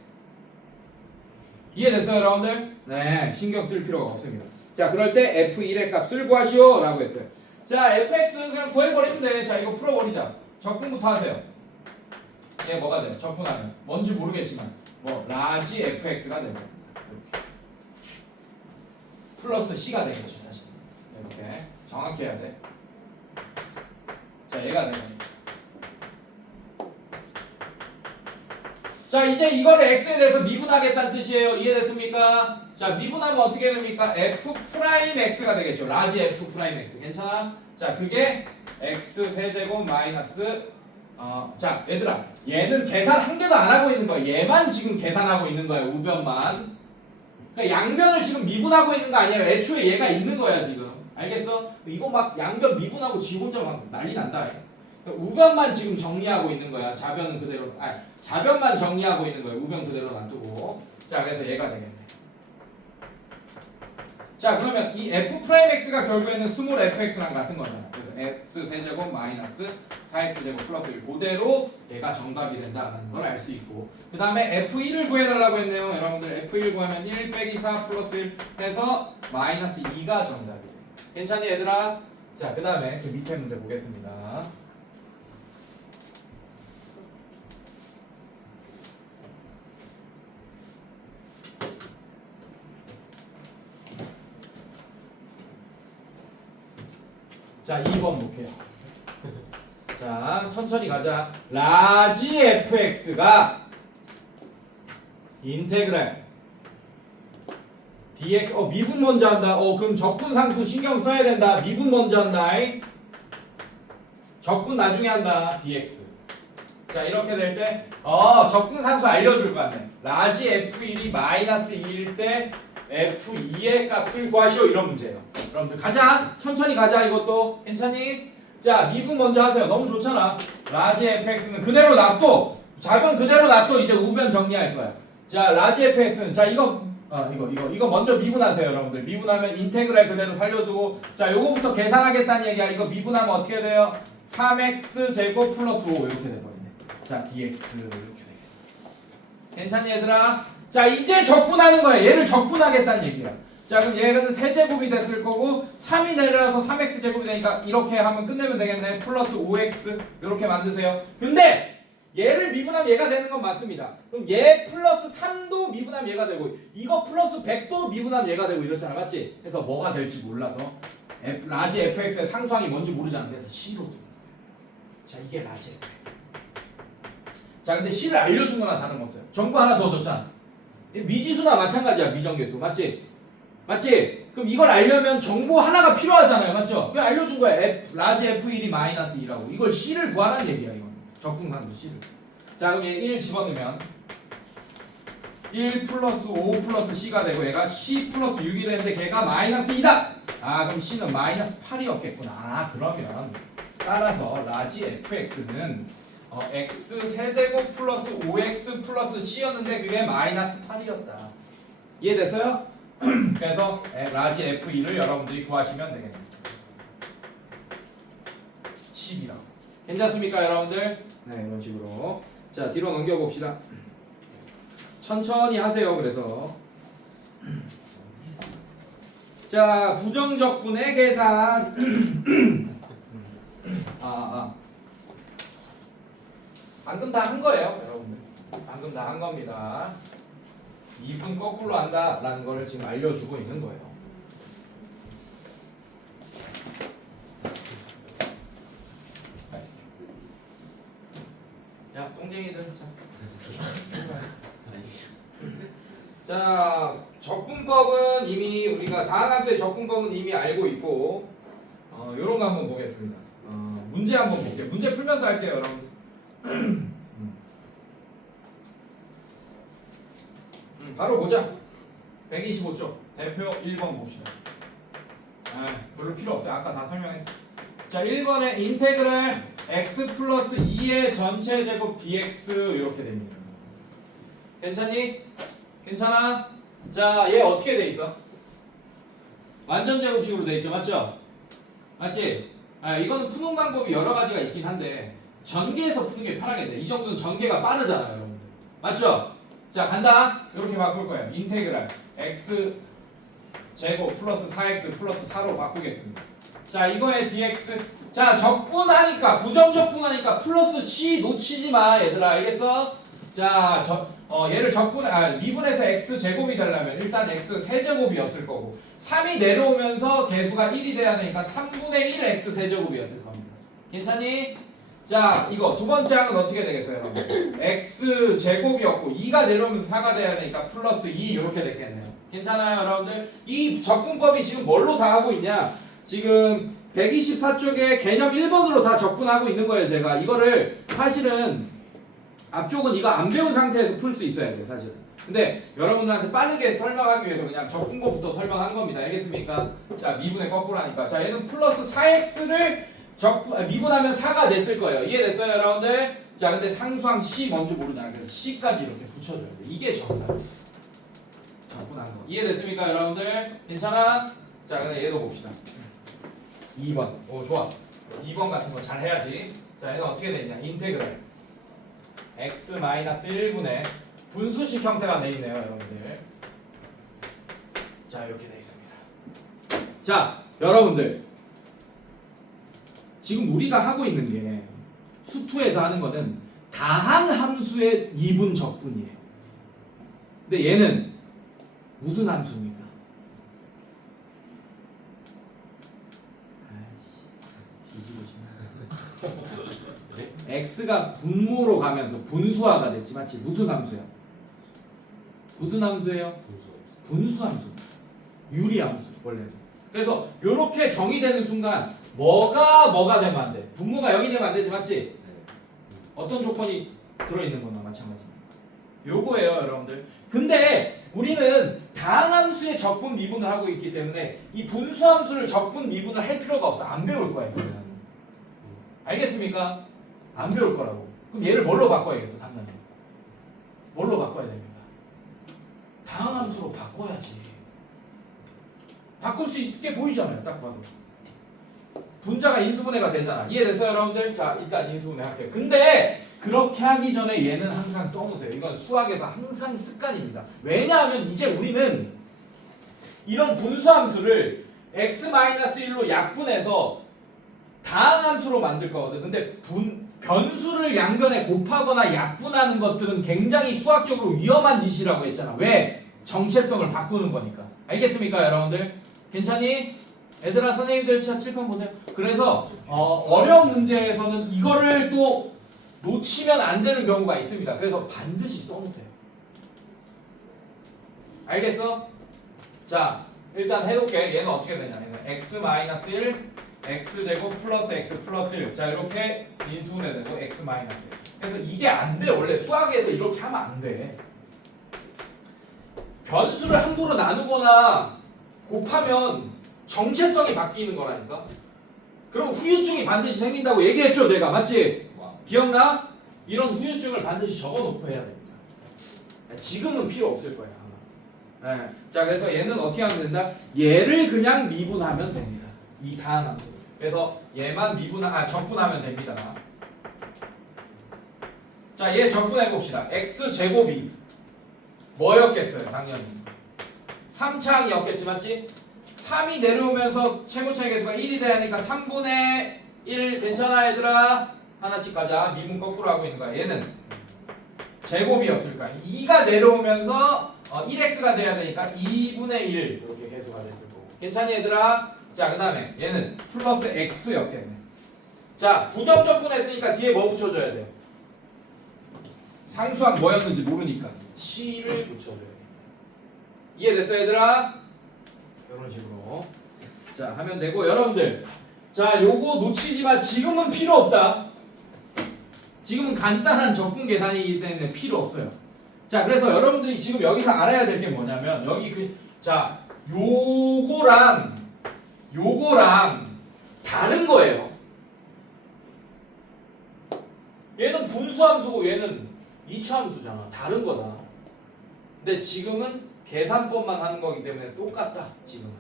이해됐어요 여러분들? 네 신경 쓸 필요가 없습니다. 자 그럴 때 F1의 값을 구하시오 라고 했어요. 자 fx 그냥 구해버리면 돼. 자 이거 풀어버리자. 적분부터 하세요. 얘 뭐가 돼? 적분하면 뭔지 모르겠지만 뭐 라지 fx가 되고 이렇게 플러스 c가 되겠죠 사실. 이렇게 정확히 해야 돼. 자 얘가 되네. 자 이제 이거를 x에 대해서 미분하겠다는 뜻이에요. 이해됐습니까? 자 미분하면 어떻게 됩니까? f 프라임 x가 되겠죠. 라지 f 프라임 x 괜찮아? 자 그게 x 세제곱 마이너스 자 얘들아 얘는 계산 한 개도 안 하고 있는 거야. 얘만 지금 계산하고 있는 거야. 우변만. 그러니까 양변을 지금 미분하고 있는 거 아니에요. 애초에 얘가 있는 거야 지금. 알겠어? 이거 막 양변 미분하고 지 혼자 막 난리 난다. 우변만 지금 정리하고 있는 거야. 좌변은 그대로 좌변만 정리하고 있는 거야. 우변 그대로 놔두고. 자 그래서 얘가 되겠네. 자 그러면 이 f 프라임 x가 결국에는 스몰 fx랑 같은 거잖아. 그래서 x 세제곱 마이너스 4x 제곱 플러스 1 그대로 얘가 정답이 된다는 걸 알 수 있고, 그 다음에 f1을 구해달라고 했네요. 여러분들 f1 구하면 1 빼기 4 플러스 1 해서 마이너스 2가 정답이 돼요. 괜찮니 얘들아? 자 그 다음에 그 밑에 문제 보겠습니다. 자 2번 볼게요. 자 천천히 가자. 라지 fx가 인테그랄 dx 미분 먼저 한다. 그럼 적분 상수 신경 써야 된다. 미분 먼저 한다. 적분 나중에 한다. dx. 자 이렇게 될 때 적분 상수 알려줄 거 같네. 라지 f1이 마이너스 2일 때 f2의 값을 구하시오. 이런 문제예요. 여러분들 가자. 천천히 가자. 이것도 괜찮니? 자 미분 먼저 하세요. 너무 좋잖아. 라지 fx는 그대로 놔둬. 좌변 그대로 놔둬. 이제 우변 정리할 거야. 자 라지 fx는 자 이거 먼저 미분하세요. 여러분들 미분하면 인테그랄 그대로 살려두고, 자 요거부터 계산하겠다는 얘기야. 이거 미분하면 어떻게 돼요? 3x 제곱 플러스 5 이렇게 돼버리네. 자 dx 이렇게 되겠다. 괜찮니 얘들아? 자 이제 적분하는 거야. 얘를 적분하겠다는 얘기야. 자 그럼 얘는 세제곱이 됐을 거고 3이 내려서 3x 제곱이 되니까 이렇게 하면 끝내면 되겠네. 플러스 5x 이렇게 만드세요. 근데 얘를 미분하면 얘가 되는 건 맞습니다. 그럼 얘 플러스 3도 미분하면 얘가 되고 이거 플러스 100도 미분하면 얘가 되고 이렇잖아. 맞지? 그래서 뭐가 될지 몰라서 라지 fx의 상수항이 뭔지 모르잖아. 그래서 C로 두는 거야. 자 이게 라지 fx. 자 근데 C를 알려준 거나 다름없어요. 정보 하나 더 줬잖아. 미지수나 마찬가지야. 미정계수. 맞지? 맞지? 그럼 이걸 알려면 정보 하나가 필요하잖아요. 맞죠? 그냥 알려준 거야. 라지 f1이 마이너스 2라고. 이걸 C를 구하라는 얘기야. 이건 적분상수 C를. 자 그럼 얘 1 집어넣으면 1 플러스 5 플러스 C가 되고 얘가 C 플러스 6이 되는데 걔가 마이너스 2다. 그럼 C는 마이너스 8이었겠구나. 그러면 따라서 라지 fx는 x 세제곱 플러스 5x 플러스 C였는데 그게 마이너스 8이었다. 이해됐어요? 그래서 라지 f2를 여러분들이 구하시면 되겠네요. 10이라고. 괜찮습니까 여러분들? 네 이런 식으로. 자 뒤로 넘겨봅시다. 천천히 하세요. 그래서 자 부정적분의 계산 방금 다 한 거예요 여러분들. 방금 다 한 겁니다. 2분 거꾸로 한다라는 걸 지금 알려주고 있는 거예요. 야 똥쟁이들 자 적분법은 이미 우리가 다항함수의 적분법은 이미 알고 있고 요런 거 한번 보겠습니다. 문제 한번 볼게요. 문제 풀면서 할게요 여러분. 바로 보자. 125쪽 대표 1번 봅시다. 별로 필요 없어요. 아까 다 설명했어. 자 1번에 인테그랄 x 플러스 2의 전체 제곱 dx 이렇게 됩니다. 괜찮니? 괜찮아? 자, 얘 어떻게 돼 있어? 완전 제곱식으로 돼 있죠, 맞죠? 맞지? 아, 이거는 푸는 방법이 여러 가지가 있긴 한데 전개해서 푸는 게 편하겠네. 이 정도는 전개가 빠르잖아요, 여러분들. 맞죠? 자, 간다. 이렇게 바꿀 거예요. 인테그랄 x 제곱 플러스 4x 플러스 4로 바꾸겠습니다. 자, 이거에 dx. 자, 적분하니까 부정적분하니까 플러스 c 놓치지 마, 얘들아. 알겠어? 자, 얘를 미분해서 x 제곱이 되려면 일단 x 세제곱이었을 거고 3이 내려오면서 개수가 1이 돼야 되니까 3분의 1 x 세제곱이었을 겁니다. 괜찮니? 자, 이거 두 번째 항은 어떻게 되겠어요, 여러분? x 제곱이었고 2가 내려오면서 4가 돼야 되니까 플러스 2 이렇게 됐겠네요. 괜찮아요, 여러분들? 이 적분법이 지금 뭘로 다 하고 있냐? 지금 124쪽에 개념 1번으로 다 적분하고 있는 거예요, 제가. 이거를 사실은 앞쪽은 이거 안 배운 상태에서 풀 수 있어야 돼요, 사실은. 근데 여러분들한테 빠르게 설명하기 위해서 그냥 적분법부터 설명한 겁니다. 알겠습니까? 자, 미분의 거꾸로 하니까. 자, 얘는 플러스 4x를 미분하면 4가 됐을 거예요. 이해됐어요, 여러분들? 자, 근데 상수항 C 뭔지 모르잖아요. 그래서 C까지 이렇게 붙여줘야 돼. 이게 적분한 거. 이해됐습니까, 여러분들? 괜찮아? 자, 그럼 얘도 봅시다. 2번. 오, 좋아. 2번 같은 거 잘 해야지. 자, 얘는 어떻게 되냐? 인테그랄 x-1분의 분수식 형태가 돼 있네요, 여러분들. 자, 이렇게 돼 있습니다. 자, 여러분들. 지금 우리가 하고 있는 게 수투에서 하는 거는 다항 함수의 미분 적분이에요. 근데 얘는 무슨 함수입니까? x가 분모로 가면서 분수화가 됐지, 맞지? 무슨 함수야? 무슨 함수예요? 분수 함수. 유리 함수 원래는. 그래서 이렇게 정의되는 순간 뭐가 되면 안 돼? 분모가 0이 되면 안 되지, 맞지? 어떤 조건이 들어있는 거나 마찬가지입니다. 요거예요, 여러분들. 근데 우리는 다항함수의 적분 미분을 하고 있기 때문에 이 분수함수를 적분 미분을 할 필요가 없어. 안 배울 거야, 이거는. 알겠습니까? 안 배울 거라고. 그럼 얘를 뭘로 바꿔야겠어, 당연히. 뭘로 바꿔야 됩니까? 다항함수로 바꿔야지. 바꿀 수 있게 보이잖아요, 딱 봐도. 분자가 인수분해가 되잖아. 이해됐어요, 여러분들? 자, 일단 인수분해 할게요. 근데 그렇게 하기 전에 얘는 항상 써놓으세요. 이건 수학에서 항상 습관입니다. 왜냐하면 이제 우리는 이런 분수함수를 x-1로 약분해서 다항함수로 만들 거거든. 근데 변수를 양변에 곱하거나 약분하는 것들은 굉장히 수학적으로 위험한 짓이라고 했잖아. 왜? 정체성을 바꾸는 거니까. 알겠습니까, 여러분들? 괜찮니? 얘들아, 선생님들 칠판 보세요. 그래서 어려운 문제에서는 이거를 또 놓치면 안 되는 경우가 있습니다. 그래서 반드시 써놓으세요. 알겠어? 자, 일단 해볼게. 얘는 어떻게 되냐? 얘는 x-1 x제곱 플러스 x 플러스 1. 자, 이렇게 인수분해 되고 x-1. 그래서 이게 안 돼. 원래 수학에서 이렇게 하면 안 돼. 변수를 함부로 나누거나 곱하면 정체성이 바뀌는 거라니까. 그럼 후유증이 반드시 생긴다고 얘기했죠, 제가. 맞지? 기억나? 이런 후유증을 반드시 적어놓고 해야 됩니다. 지금은 필요 없을 거야, 아마. 네. 자, 그래서 얘는 어떻게 하면 된다? 얘를 그냥 미분하면 됩니다. 이 다항함수. 그래서 얘만 적분하면 됩니다. 자, 얘 적분해 봅시다. x 제곱이 뭐였겠어요? 당연히 3차항이었겠지, 맞지? 3이 내려오면서 최고차의 개수가 1이 돼야 하니까 3분의 1. 괜찮아, 얘들아? 하나씩 가자. 미분 거꾸로 하고 있는 거야. 얘는 제곱이었을 거야. 2가 내려오면서 1x가 돼야 되니까 2분의 1 이렇게 개수가 됐을 거고. 괜찮니, 얘들아? 자, 그 다음에 얘는 플러스 x였겠네. 자, 부정적분 했으니까 뒤에 뭐 붙여줘야 돼요? 상수항 뭐였는지 모르니까 c를 붙여줘야 돼. 이해됐어요, 얘들아? 이런 식으로 자 하면 되고, 여러분들 자, 요거 놓치지만 지금은 필요 없다. 지금은 간단한 적분 계산이기 때문에 필요 없어요. 자, 그래서 여러분들이 지금 여기서 알아야 될 게 뭐냐면 여기 자, 요거랑 다른 거예요. 얘는 분수함수고 얘는 이차함수잖아. 다른 거다. 근데 지금은 계산법만 하는 거기 때문에 똑같다. 지금은.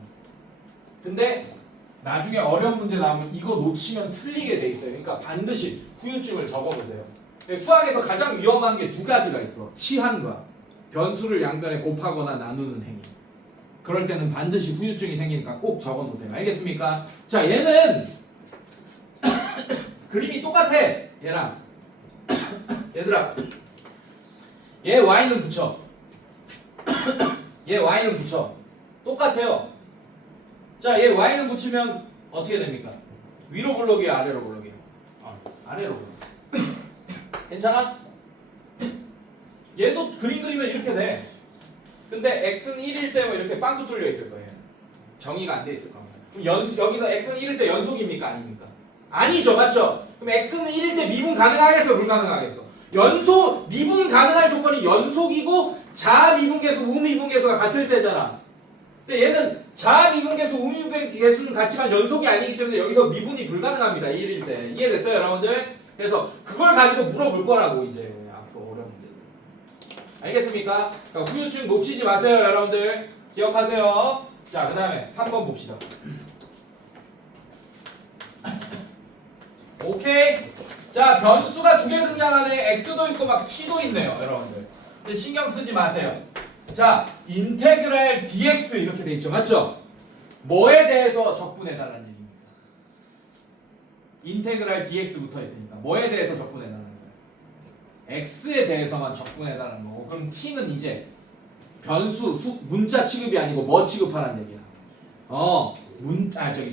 근데 나중에 어려운 문제 나오면 이거 놓치면 틀리게 돼 있어요. 그러니까 반드시 후유증을 적어보세요. 수학에서 가장 위험한 게 두 가지가 있어. 치환과 변수를 양변에 곱하거나 나누는 행위. 그럴 때는 반드시 후유증이 생기니까 꼭 적어놓으세요. 알겠습니까? 자, 얘는 그림이 똑같아. 얘랑 얘들아, 얘 y는 붙여. 얘 y는 붙여. 똑같아요. 자, 얘 y는 붙이면 어떻게 됩니까? 위로 블록이에요, 아래로 블록이에요? 아래로 블록. 괜찮아? 얘도 그림 그리면 이렇게 돼. 근데 x는 1일 때 뭐 이렇게 빵도 뚫려 있을 거예요. 정의가 안 돼 있을 겁니다. 그럼 여기서 x는 1일 때 연속입니까? 아닙니까? 아니죠, 맞죠? 그럼 x는 1일 때 미분 가능하겠어, 불가능하겠어? 미분 가능할 조건이 연속이고 자미분계수, 우미분계수가 같을 때잖아. 근데 얘는 자미분계수, 우미분계수는 같지만 연속이 아니기 때문에 여기서 미분이 불가능합니다. 1일 때. 이해됐어요, 여러분들? 그래서 그걸 가지고 물어볼 거라고 이제 앞으로 어려운 문제들. 알겠습니까? 그러니까 후유증 놓치지 마세요, 여러분들. 기억하세요. 자, 그 다음에 3번 봅시다. 오케이. 자, 변수가 두 개 등장하네. x도 있고 막 t도 있네요, 여러분들. 근데 신경 쓰지 마세요. 자, 인테그랄 dx 이렇게 돼 있죠, 맞죠? 뭐에 대해서 적분해달라는 얘기입니다. 인테그랄 dx 붙어 있으니까 뭐에 대해서 적분해달라는 거예요? x에 대해서만 적분해달라는 거고, 그럼 t는 이제 변수, 문자 취급이 아니고 뭐 취급하라는 얘기야?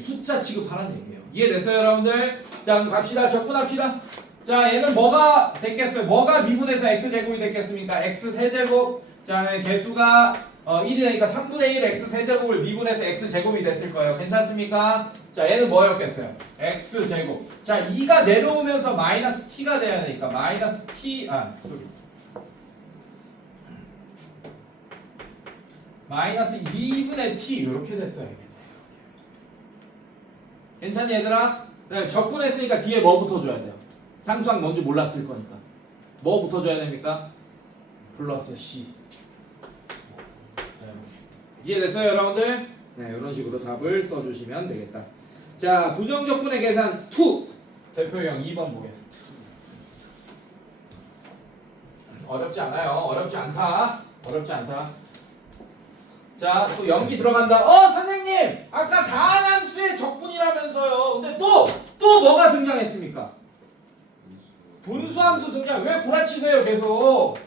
숫자 취급하라는 얘기예요. 이해됐어요, 여러분들? 자, 그럼 갑시다. 적분합시다. 자, 얘는 뭐가 됐겠어요? 뭐가 미분해서 x제곱이 됐겠습니까? x세제곱. 자, 개수가 1이니까 3분의 1 x세제곱을 미분해서 x제곱이 됐을 거예요. 괜찮습니까? 자, 얘는 뭐였겠어요? x제곱. 자, 2가 내려오면서 마이너스 t가 돼야 되니까 마이너스 t, 마이너스 2분의 t 이렇게 됐어요. 괜찮니, 얘들아? 네, 적분했으니까 뒤에 뭐 붙어줘야 돼요? 상수항 뭔지 몰랐을 거니까 뭐 붙어줘야 됩니까? 플러스 c. 이해됐어요, 여러분들? 네, 이런 식으로 답을 써주시면 되겠다. 자, 부정적분의 계산 2 대표형 2번 보겠습니다. 어렵지 않아요. 어렵지 않다. 어렵지 않다. 자, 또 연기 들어간다. 선생님! 아까 다항함수의 적분이라면서요. 근데 또 뭐가 등장했습니까? 분수함수 등장. 왜 구라치세요, 계속?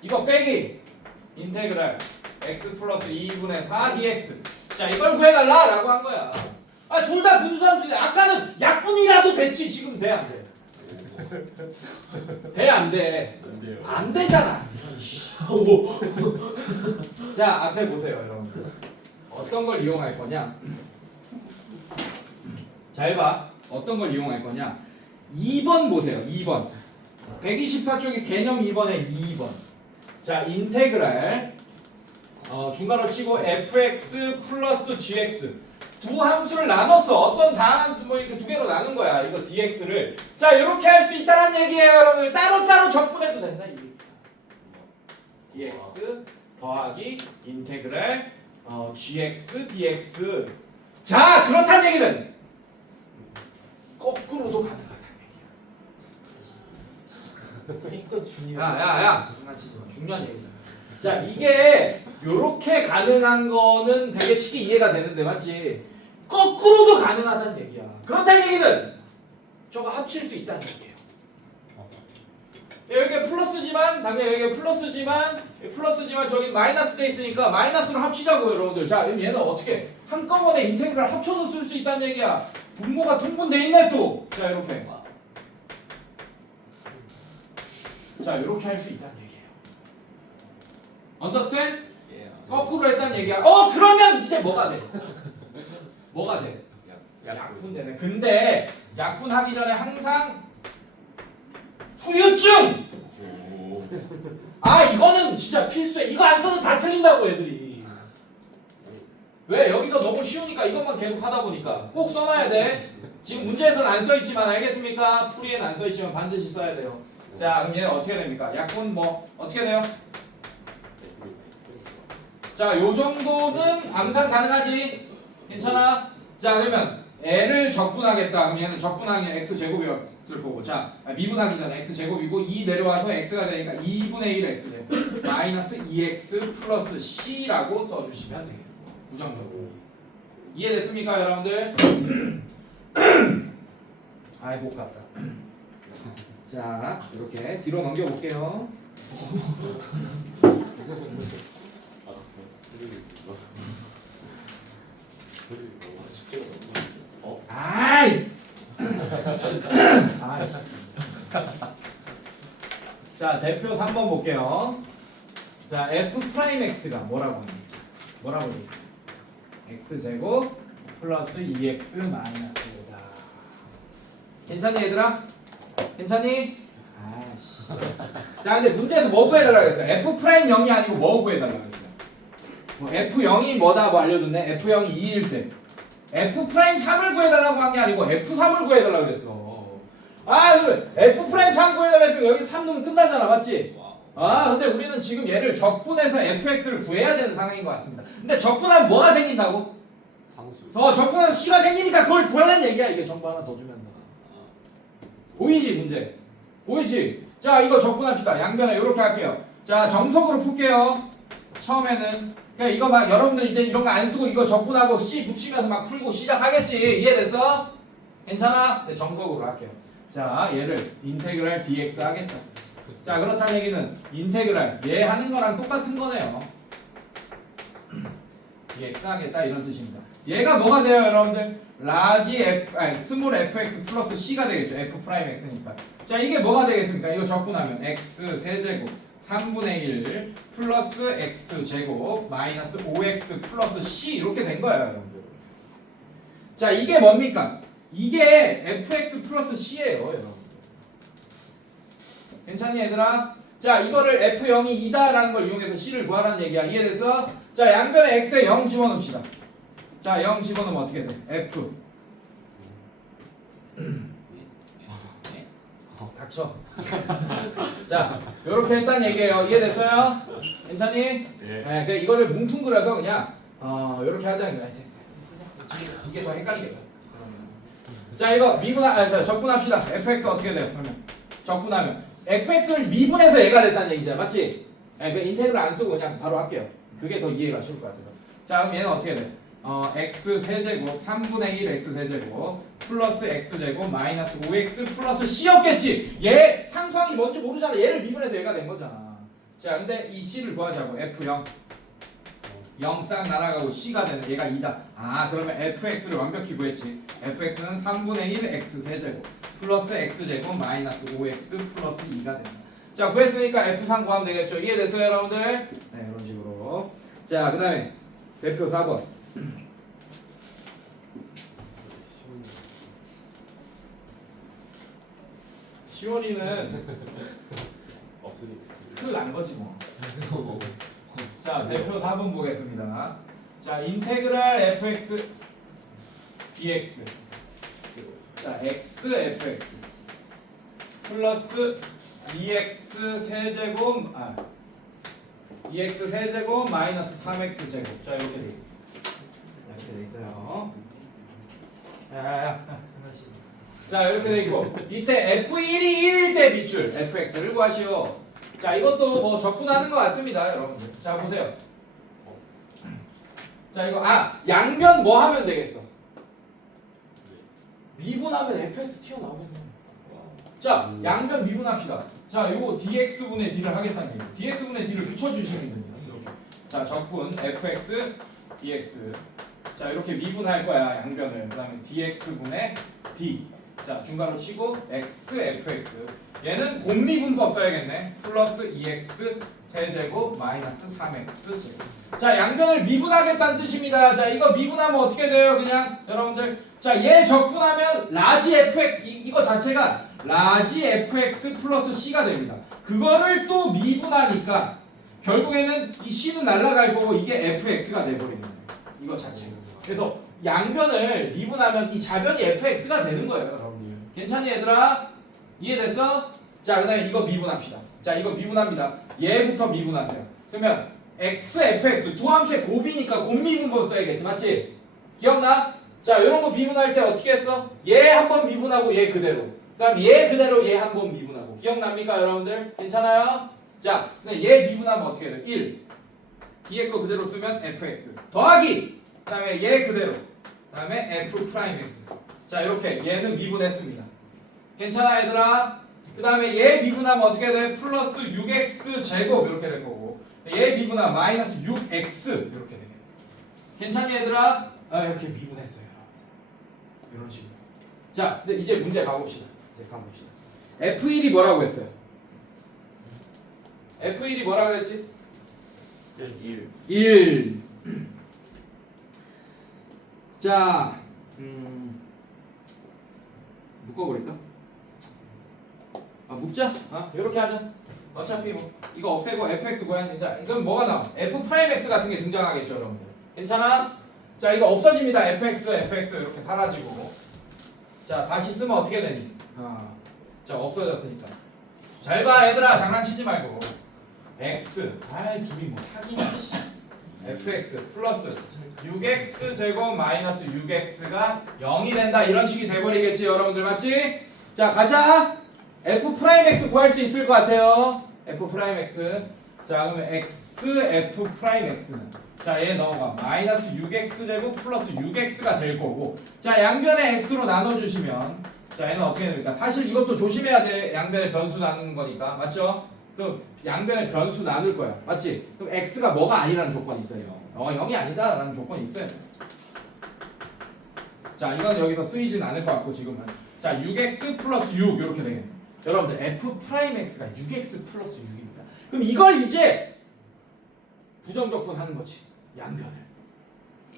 이거 빼기. 인테그랄 x 플러스 2분의 4dx. 자, 이걸 구해달라! 라고 한 거야. 둘 다 분수함수인데 아까는 약분이라도 됐지. 지금 돼, 안 돼? 돼, 안 돼? 안 돼요. 안 되잖아. 자, 앞에 보세요, 여러분들. 어떤 걸 이용할 거냐? 잘 봐. 어떤 걸 이용할 거냐? 2번 보세요. 2번. 124쪽에 개념 2번에 2번. 자, 인테그랄 중괄호 치고 fx 플러스 gx 두 함수를 나눴어. 어떤 다항함수 뭐 이렇게 두 개로 나눈 거야. 이거 dx를. 자, 이렇게 할 수 있다는 얘기예요, 여러분. 따로따로 적분해도 된다. dx 더하기 인테그랄 gx dx. 자, 그렇다는 얘기는 거꾸로도 가능하다는 얘기야. 이거 중요. 야, 장난치지 마. 중요한 얘기잖아. 자, 이게 요렇게 가능한 거는 되게 쉽게 이해가 되는데, 맞지? 거꾸로도 가능하다는 얘기야. 그렇다는 얘기는 저거 합칠 수 있다는 얘기예요. 여기가 플러스지만, 당연히 여기가 플러스지만 저기 마이너스 돼 있으니까 마이너스로 합치자고요, 여러분들. 자, 그럼 얘는 어떻게 한꺼번에 인테그랄 합쳐서 쓸 수 있다는 얘기야. 분모가 통분돼 있네 또. 자, 이렇게. 자, 이렇게 할 수 있다는 얘기예요. Understand? 거꾸로 했다는 얘기야. 그러면 이제 뭐가 돼? 뭐가 돼? 약분되네. 근데 약분하기 전에 항상 후유증! 이거는 진짜 필수야. 이거 안 써도 다 틀린다고, 애들이. 왜? 여기서 너무 쉬우니까 이것만 계속 하다 보니까 꼭 써놔야 돼. 지금 문제에서는 안 써있지만 알겠습니까? 풀이에는 안 써있지만 반드시 써야 돼요. 자 그럼 얘는 어떻게 됩니까? 약분 뭐 어떻게 돼요? 자 요 정도는 암산 가능하지? 괜찮아? 자 그러면 L을 적분하겠다. 그럼 얘는 적분하기 x제곱이었을 거고 자 미분하기 전에 x제곱이고 2 내려와서 x가 되니까 2분의 1 x제곱 마이너스 2x 플러스 c라고 써주시면 되겠고 부정적으로 이해됐습니까 여러분들? 아이 못 갔다. 자 이렇게 뒤로 넘겨볼게요. 숙제가 너무 아이. 아이씨. 자 대표 3번 볼게요. 자 f 프라임 x가 뭐라고 하니? 뭐라고 돼 있어? x 제곱 플러스 2x 마이너스 5다. 괜찮니 얘들아? 괜찮니? 아이씨. 자 근데 문제에서 뭐 구해달라고 했어요? f 프라임 0이 아니고 뭐 구해달라고 했어요? 뭐 f0이 뭐다 뭐 알려줬네. f0이 2일 때 f 프라임 3을 구해달라고 한 게 아니고 f3을 구해달라고 그랬어. 아 그래 f 프라임 3 구해달라고 했으면 여기 3 넣으면 끝나잖아 맞지? 아 근데 우리는 지금 얘를 적분해서 fx를 구해야 되는 상황인 것 같습니다. 근데 적분하면 뭐가 생긴다고? 상수. 적분하면 c가 생기니까 그걸 구하라는 얘기야. 이게 정보 하나 더 주면 보이지 문제? 보이지? 자 이거 적분합시다. 양변에 이렇게 할게요. 자 정석으로 풀게요. 처음에는 그러니까 이거 막 여러분들 이제 이런 거 안 쓰고 이거 적분하고 c 붙이면서 막 풀고 시작하겠지. 이해됐어? 괜찮아? 네, 정석으로 할게요. 자 얘를 인테그랄 dx 하겠다. 자 그렇다는 얘기는 인테그랄 얘 하는 거랑 똑같은 거네요. dx 하겠다 이런 뜻입니다. 얘가 뭐가 돼요 여러분들? 라지 f 아니 스몰 fx 플러스 c가 되겠죠. f 프라임 x니까. 자 이게 뭐가 되겠습니까? 이거 적분하면 x 세제곱 3분의 1 플러스 x 제곱 마이너스 5x 플러스 c 이렇게 된 거예요 여러분들. 자 이게 뭡니까? 이게 fx 플러스 c예요 여러분. 괜찮니 얘들아? 자 이거를 f0이 2다라는 걸 이용해서 c를 구하라는 얘기야. 이해됐어? 자 양변에 x에 0 집어넣읍시다. 자 0 집어넣으면 어떻게 돼? f 닥쳐. 자 요렇게 했다는 얘기예요. 이해됐어요? 괜찮니? 네. 네, 그 이거를 뭉퉁그려서 그냥 요렇게 하자는 거야. 이게 더 헷갈리겠다. 자 이거 적분합시다. fx 어떻게 돼요? 그러면 적분하면 fx를 미분해서 얘가 됐다는 얘기잖아. 맞지? 네, 그 인테그랄 안 쓰고 그냥 바로 할게요. 그게 더 이해가 쉬울 것 같아서. 자 그럼 얘는 어떻게 돼? x 세제곱 3분의 1 x 세제곱 플러스 x 제곱 마이너스 5x 플러스 c였겠지. 얘 상수항이 뭔지 모르잖아. 얘를 미분해서 얘가 된 거잖아. 자 근데 이 c를 구하자고. f0 0 싹 날아가고 c가 되는 얘가 2다. 아 그러면 fx를 완벽히 구했지. fx는 3분의 1 x 세제곱 플러스 x 제곱 마이너스 5x 플러스 2가 된다. 자 구했으니까 f3 구하면 되겠죠. 이해됐어요 여러분들? 네 이런 식으로. 자 그 다음에 대표 4번 시원이는 큰일 난 거지 뭐. 자 대표 4번 보겠습니다. 자 인테그랄 fx dx 자 x fx 플러스 2x 세제곱 2x 세제곱 마이너스 3x 제곱. 자 이렇게 돼 있어. 이렇게 돼 있어요. 자 이렇게 돼 있고 이때 f1이 1일 때 밑줄 fx를 구하시오. 자 이것도 뭐 적분하는 것 같습니다 여러분들. 자 보세요. 자 이거 양변 뭐 하면 되겠어? 미분하면 fx 튀어나오겠네. 자 양변 미분합시다. 자 이거 dx분의 d를 하겠다는 얘기예요. dx분의 d를 붙여주시면 됩니다. 이렇게. 자 적분 fx dx. 자 이렇게 미분할 거야 양변을. 그 다음에 dx분의 d. 자 중간으로 치고 x fx. 얘는 곱미분법 써야겠네. 플러스 2x 세제곱 마이너스 3x 제곱. 자 양변을 미분하겠다는 뜻입니다. 자 이거 미분하면 어떻게 돼요? 그냥 여러분들 자 얘 적분하면 라지 fx 이거 자체가 라지 fx 플러스 c가 됩니다. 그거를 또 미분하니까 결국에는 이 c는 날아갈 거고 이게 fx가 돼버리는 거예요. 이거 자체가. 그래서 양변을 미분하면 이 좌변이 fx가 되는 거예요, 여러분들. 괜찮니 얘들아? 이해됐어? 자, 그다음에 이거 미분합시다. 자, 이거 미분합니다. 얘부터 미분하세요. 그러면 x, fx 두 함수의 곱이니까 곱미분법 써야겠지, 맞지? 기억나? 자, 이런 거 미분할 때 어떻게 했어? 얘 한 번 미분하고 얘 그대로. 그다음 얘 그대로 얘 한 번 미분하고. 기억납니까, 여러분들? 괜찮아요? 자, 근데 얘 미분하면 어떻게 돼? 1. 뒤에 거 그대로 쓰면 fx 더하기. 그다음에 얘 그대로. 그다음에 f 프라임 x. 자, 이렇게 얘는 미분했습니다. 괜찮아, 얘들아? 그다음에 얘 미분하면 어떻게 돼? 플러스 6x 제곱 이렇게 될 거고. 얘 미분하면 마이너스 6x 이렇게 되겠네. 괜찮니, 얘들아? 이렇게 미분했어요. 이런 식으로. 자, 근데 이제 문제 가봅시다. F1이 뭐라고 했어요? F1이 뭐라고 그랬지? 1. 1. 자, 묶어버릴까? 묶자. 이렇게 하자. 어차피 뭐 이거 없애고 fx 구하는. 자, 이건 뭐가 나와? f 프라임 x 같은 게 등장하겠죠, 여러분들. 괜찮아? 자, 이거 없어집니다. fx 이렇게 사라지고. 자, 다시 쓰면 어떻게 되니? 자, 없어졌으니까. 잘 봐, 얘들아. 장난치지 말고. x. 둘이 뭐 사기냐, 씨. fx 플러스 6x 제곱 마이너스 6x가 0이 된다. 이런 식이 돼버리겠지, 여러분들. 맞지? 자, 가자. f 프라임 x 구할 수 있을 것 같아요. f 프라임 x. 자, 그러면 x f 프라임 x는, 자, 얘 넘어가 마이너스 6x 제곱 플러스 6x가 될 거고. 자, 양변에 x로 나눠주시면, 자, 얘는 어떻게 됩니까? 사실 이것도 조심해야 돼. 양변에 변수 나누는 거니까. 맞죠? 그럼 양변에 변수 나눌 거야. 맞지? 그럼 x가 뭐가 아니라는 조건이 있어요. 0이 아니다라는 조건이 있어요. 자, 이건 여기서 쓰이진 않을 것 같고 지금은. 자, 6x 플러스 6 이렇게 되겠네. 여러분들 f 프라임 x가 6x 플러스 6입니다. 그럼 이걸 이제 부정적분 하는 거지. 양변을.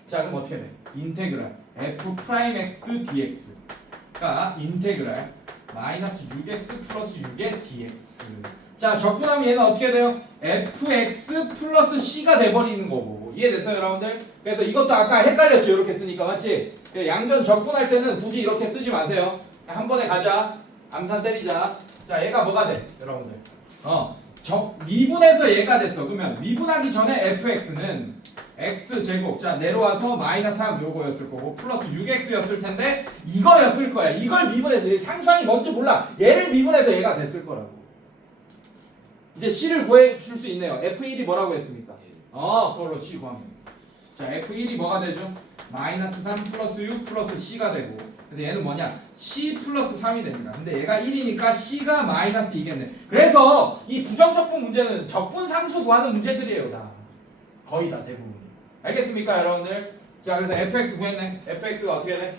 자, 그럼 어떻게 돼? 인테그랄 f 프라임 x dx가 인테그랄 마이너스 6x 플러스 6의 dx. 자, 적분하면 얘는 어떻게 돼요? fx 플러스 c가 돼버리는 거고. 이해됐어요, 여러분들? 그래서 이것도 아까 헷갈렸죠, 이렇게 쓰니까. 맞지? 양변 적분할 때는 굳이 이렇게 쓰지 마세요. 한 번에 가자. 암산 때리자. 자, 얘가 뭐가 돼, 여러분들? 미분해서 얘가 됐어. 그러면 미분하기 전에 fx는 x제곱, 자, 내려와서 마이너스 3 요거였을 거고, 플러스 6x였을 텐데 이거였을 거야. 이걸 미분해서, 상수항이 뭔지 몰라. 얘를 미분해서 얘가 됐을 거라고. 이제 c를 구해줄 수 있네요. f1이 뭐라고 했습니까? 그걸로 c 구하면. 자, f1이 뭐가 되죠? 마이너스 3 플러스 6 플러스 c가 되고. 근데 얘는 뭐냐? c 플러스 3이 됩니다. 근데 얘가 1이니까 c가 마이너스 2겠네. 그래서 이 부정적분 문제는 적분 상수 구하는 문제들이에요, 다. 거의 다 대부분. 알겠습니까, 여러분들? 자, 그래서 fx 구했네. fx가 어떻게 돼?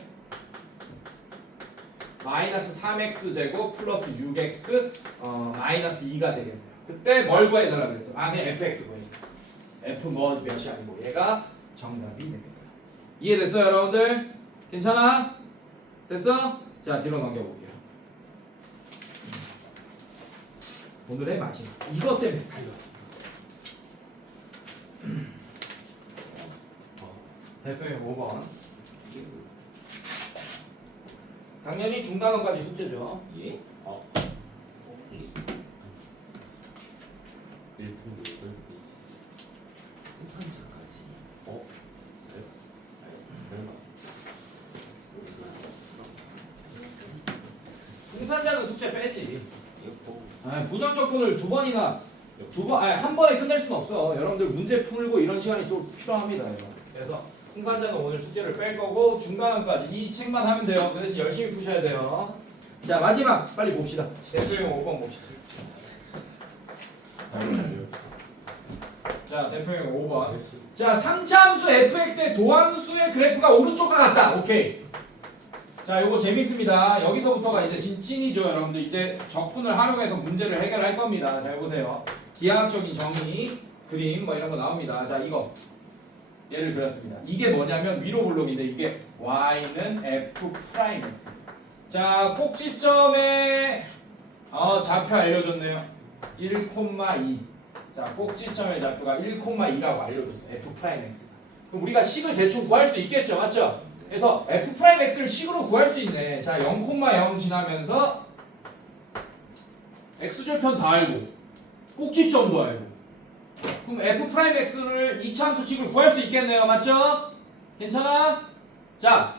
마이너스 3x 제곱 플러스 6x 마이너스 2가 되겠네요. 그때 뭘 구해달라고 그랬어? 그냥 fx 구해. f 뭐 몇이 아니고 얘가 정답이 됩니다. 이해됐어요, 여러분들? 괜찮아? 됐어? 자, 뒤로 넘겨볼게요. 오늘의 마지막. 이것 때문에 달렸어. 대표님 5번. 당연히 중단원까지 숙제죠. 예. 1분 8분 생산자까지. 네? 설마 풍산자는 숙제 빼지. 이거 부정적분을 한 번에 끝낼 수는 없어. 여러분들 문제 풀고 이런 시간이 좀 필요합니다. 그래서 풍산자는 오늘 숙제를 뺄 거고 중간원까지 이 책만 하면 돼요. 그 대신 열심히 푸셔야 돼요. 자, 마지막 빨리 봅시다. 대표형 5번 봅시다. 자, 대표형 5번. 자, 상차함수 fx의 도함수의 그래프가 오른쪽과 같다. 오케이. 자, 요거 재밌습니다. 여기서부터가 이제 찐이죠, 여러분들. 이제 적분을 활용해서 문제를 해결할 겁니다. 잘 보세요. 기하학적인 정의, 그림 뭐 이런 거 나옵니다. 자, 이거 얘를 그렸습니다. 이게 뭐냐면 위로 볼록인데 이게 y는 f 프라임 x. 자, 꼭지점에 좌표 알려줬네요. 1,2. 자, 꼭지점의 좌표가 1,2라고 알려줬어. f 프라임 x. 그럼 우리가 식을 대충 구할 수 있겠죠, 맞죠? 그래서 f'x를 식으로 구할 수 있네. 자, 0,0 지나면서 x절편 다 알고 꼭지점도 알고. 그럼 f'x를 2차 함수식을 구할 수 있겠네요. 맞죠? 괜찮아? 자,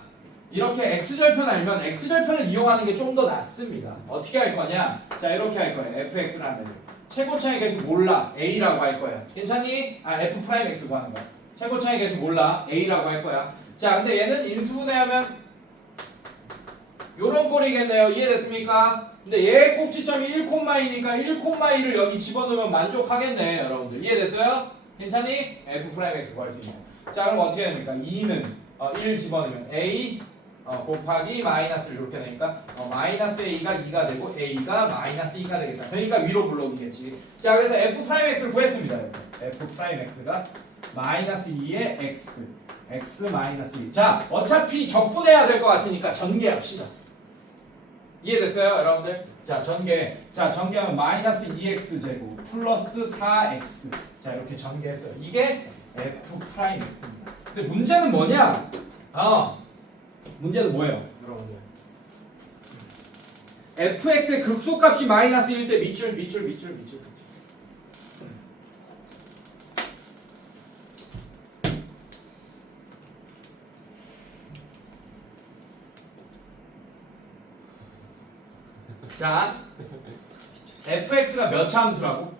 이렇게 x절편 알면 x절편을 이용하는 게 좀 더 낫습니다. 어떻게 할 거냐? 자, 이렇게 할 거예요. fx라는 최고차의 개수 몰라. a라고 할 거야. 괜찮니? 아, f'x 구하는 거야. 최고차의 개수 몰라. a라고 할 거야. 자, 근데 얘는 인수분해하면 요런 꼴이겠네요. 이해됐습니까? 근데 얘 꼭지점이 1,2니까 1,2를 여기 집어넣으면 만족하겠네. 여러분들 이해됐어요? 괜찮니? f'x 구할 수 있네. 자, 그럼 어떻게 됩니까? 2는 1 집어넣으면 a 곱하기 마이너스를 이렇게 되니까 마이너스 a가 2가 되고 a가 마이너스 2가 되겠다. 그러니까 위로 불러오겠지. 자, 그래서 f'x를 구했습니다. 이렇게. f'x가 마이너스 2의 x 마이너스 2. 자, 어차피 적분해야 될 것 같으니까 전개합시다. 이해됐어요, 여러분들? 자, 전개하면 마이너스 2x 제곱 플러스 4x. 자, 이렇게 전개했어요. 이게 f'x입니다. 근데 문제는 뭐냐? 문제는 뭐예요, 여러분들? fx의 극소값이 마이너스 1 때 밑줄. 자, fx가 몇 차 함수라고?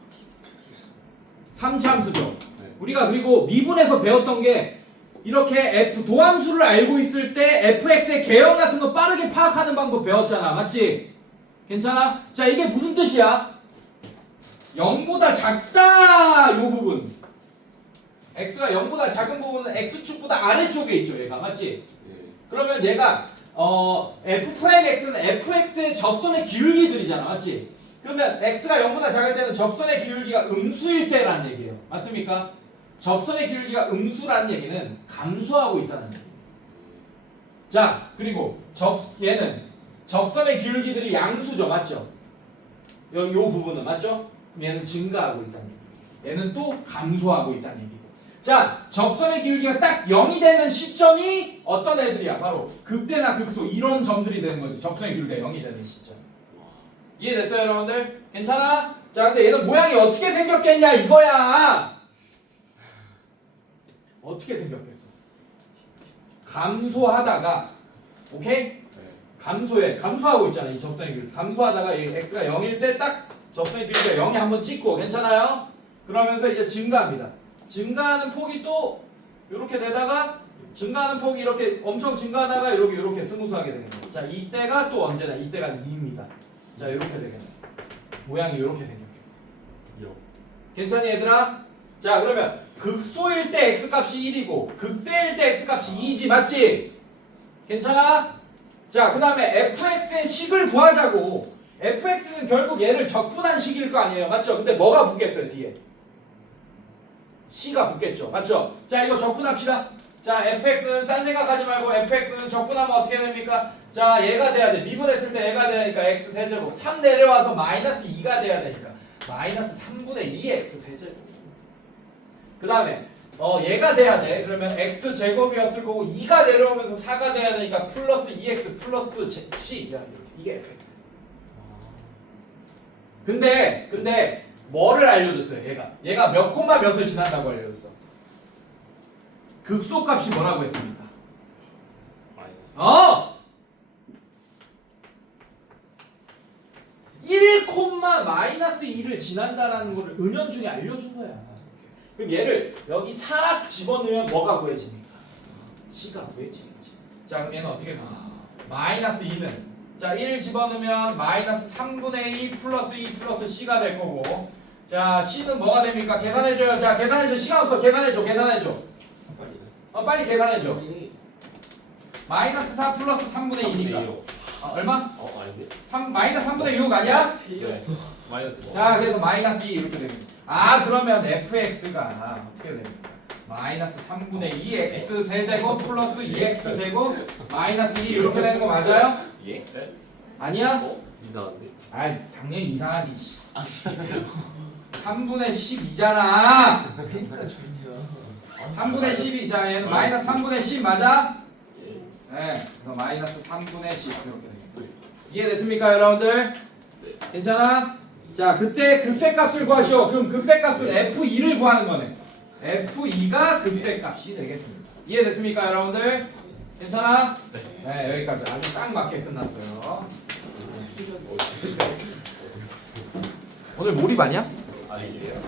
3차 함수죠. 우리가 그리고 미분에서 배웠던 게 이렇게 도함수를 알고 있을 때 fx의 개형 같은 거 빠르게 파악하는 방법 배웠잖아. 맞지? 괜찮아? 자, 이게 무슨 뜻이야? 0보다 작다 요 부분. x가 0보다 작은 부분은 x축보다 아래쪽에 있죠. 얘가. 맞지? 그러면 얘가 f'x는 fx의 접선의 기울기들이잖아. 맞지? 그러면 x가 0보다 작을 때는 접선의 기울기가 음수일 때라는 얘기예요. 맞습니까? 접선의 기울기가 음수라는 얘기는 감소하고 있다는 얘기예요. 자, 그리고 얘는 접선의 기울기들이 양수죠. 맞죠? 요 부분은 맞죠? 그럼 얘는 증가하고 있다는 얘기예요. 얘는 또 감소하고 있다는 얘기고. 자, 접선의 기울기가 딱 0이 되는 시점이 어떤 애들이야? 바로 극대나 극소 이런 점들이 되는 거지. 접선의 기울기가 0이 되는 시점. 이해됐어요, 여러분들? 괜찮아? 자, 근데 얘는 모양이 어떻게 생겼겠냐 이거야. 어떻게 생겼겠어? 감소하다가, 오케이? 감소하고 있잖아. 이 접선의 기울기. 감소하다가 이 x가 0일 때 딱 접선의 기울기가 0에 한번 찍고, 괜찮아요? 그러면서 이제 증가합니다. 증가하는 폭이 또 이렇게 되다가 증가하는 폭이 이렇게 엄청 증가하다가 이렇게 스무스하게 되는 거예요. 자, 이때가 또 언제나 이때가 2입니다. 자, 이렇게 되겠네. 모양이 이렇게 생겨요. 괜찮니, 얘들아? 자, 그러면 극소일 때 x값이 1이고 극대일 때 x값이 2지, 맞지? 괜찮아? 자, 그 다음에 fx의 식을 구하자고. fx는 결국 얘를 적분한 식일 거 아니에요, 맞죠? 근데 뭐가 붙겠어요, 뒤에? c가 붙겠죠, 맞죠? 자, 이거 적분합시다. 자, fx는 딴 생각하지 말고 fx는 적분하면 어떻게 됩니까? 자, 얘가 돼야 돼. 미분했을 때 얘가 되니까 x 세제곱 3 내려와서 마이너스 2가 돼야 되니까 마이너스 3분의 2 x 세제곱. 그 다음에 얘가 돼야 돼. 그러면 x 제곱이었을 거고 2가 내려오면서 4가 돼야 되니까 플러스 2x 플러스 c. 야, 이게 fx. 근데 뭐를 알려줬어요? 얘가 몇 콤마 몇을 지난다고 알려줬어. 극소값이 뭐라고 했습니까? 1, 마이너스 2를 지난다라는 거를 은연중에 알려준 거야. 그럼 얘를 여기 싹 집어넣으면 뭐가 구해집니까? c가 구해지겠지. 자, 그럼 얘는 어떻게 됩니까? 마이너스 2는 자, 1 집어넣으면 마이너스 3분의 2 플러스 2 플러스 c가 될 거고, 자, c는 뭐가 됩니까? 계산해줘요. 자, 계산해줘. 시간 없어. 계산해줘. 빨리 계산해줘. 마이너스 4 플러스 3분의 2니까 얼마? 아닌데? 마이너스 3분의 6 아니야? 틀렸어. 마이너스. 자, 그래서 마이너스 2 이렇게 됩니다. 그러면 fx가 어떻게 됩니까? 마이너스 3분의 2x 세제곱 플러스 2x 제곱 마이너스 2 이렇게 되는 거 맞아요? 예? 아니야? 이상한데? 당연히 이상하지. 3분의 12잖아. 그러니까 중이야. 3분의 12. 자, 얘는 마이너스 3분의 10 맞아? 네, 그래서 마이너스 3분의 10 이렇게 되겠죠. 이해됐습니까, 여러분들? 괜찮아? 자, 그때 극대값을 구하시오. 그럼 극대값은 F2를 구하는 거네. F2가 극대값이 되겠습니다. 이해됐습니까, 여러분들? 괜찮아? 네, 여기까지 아주 딱 맞게 끝났어요. 오늘 몰입 아니야? 아니에요.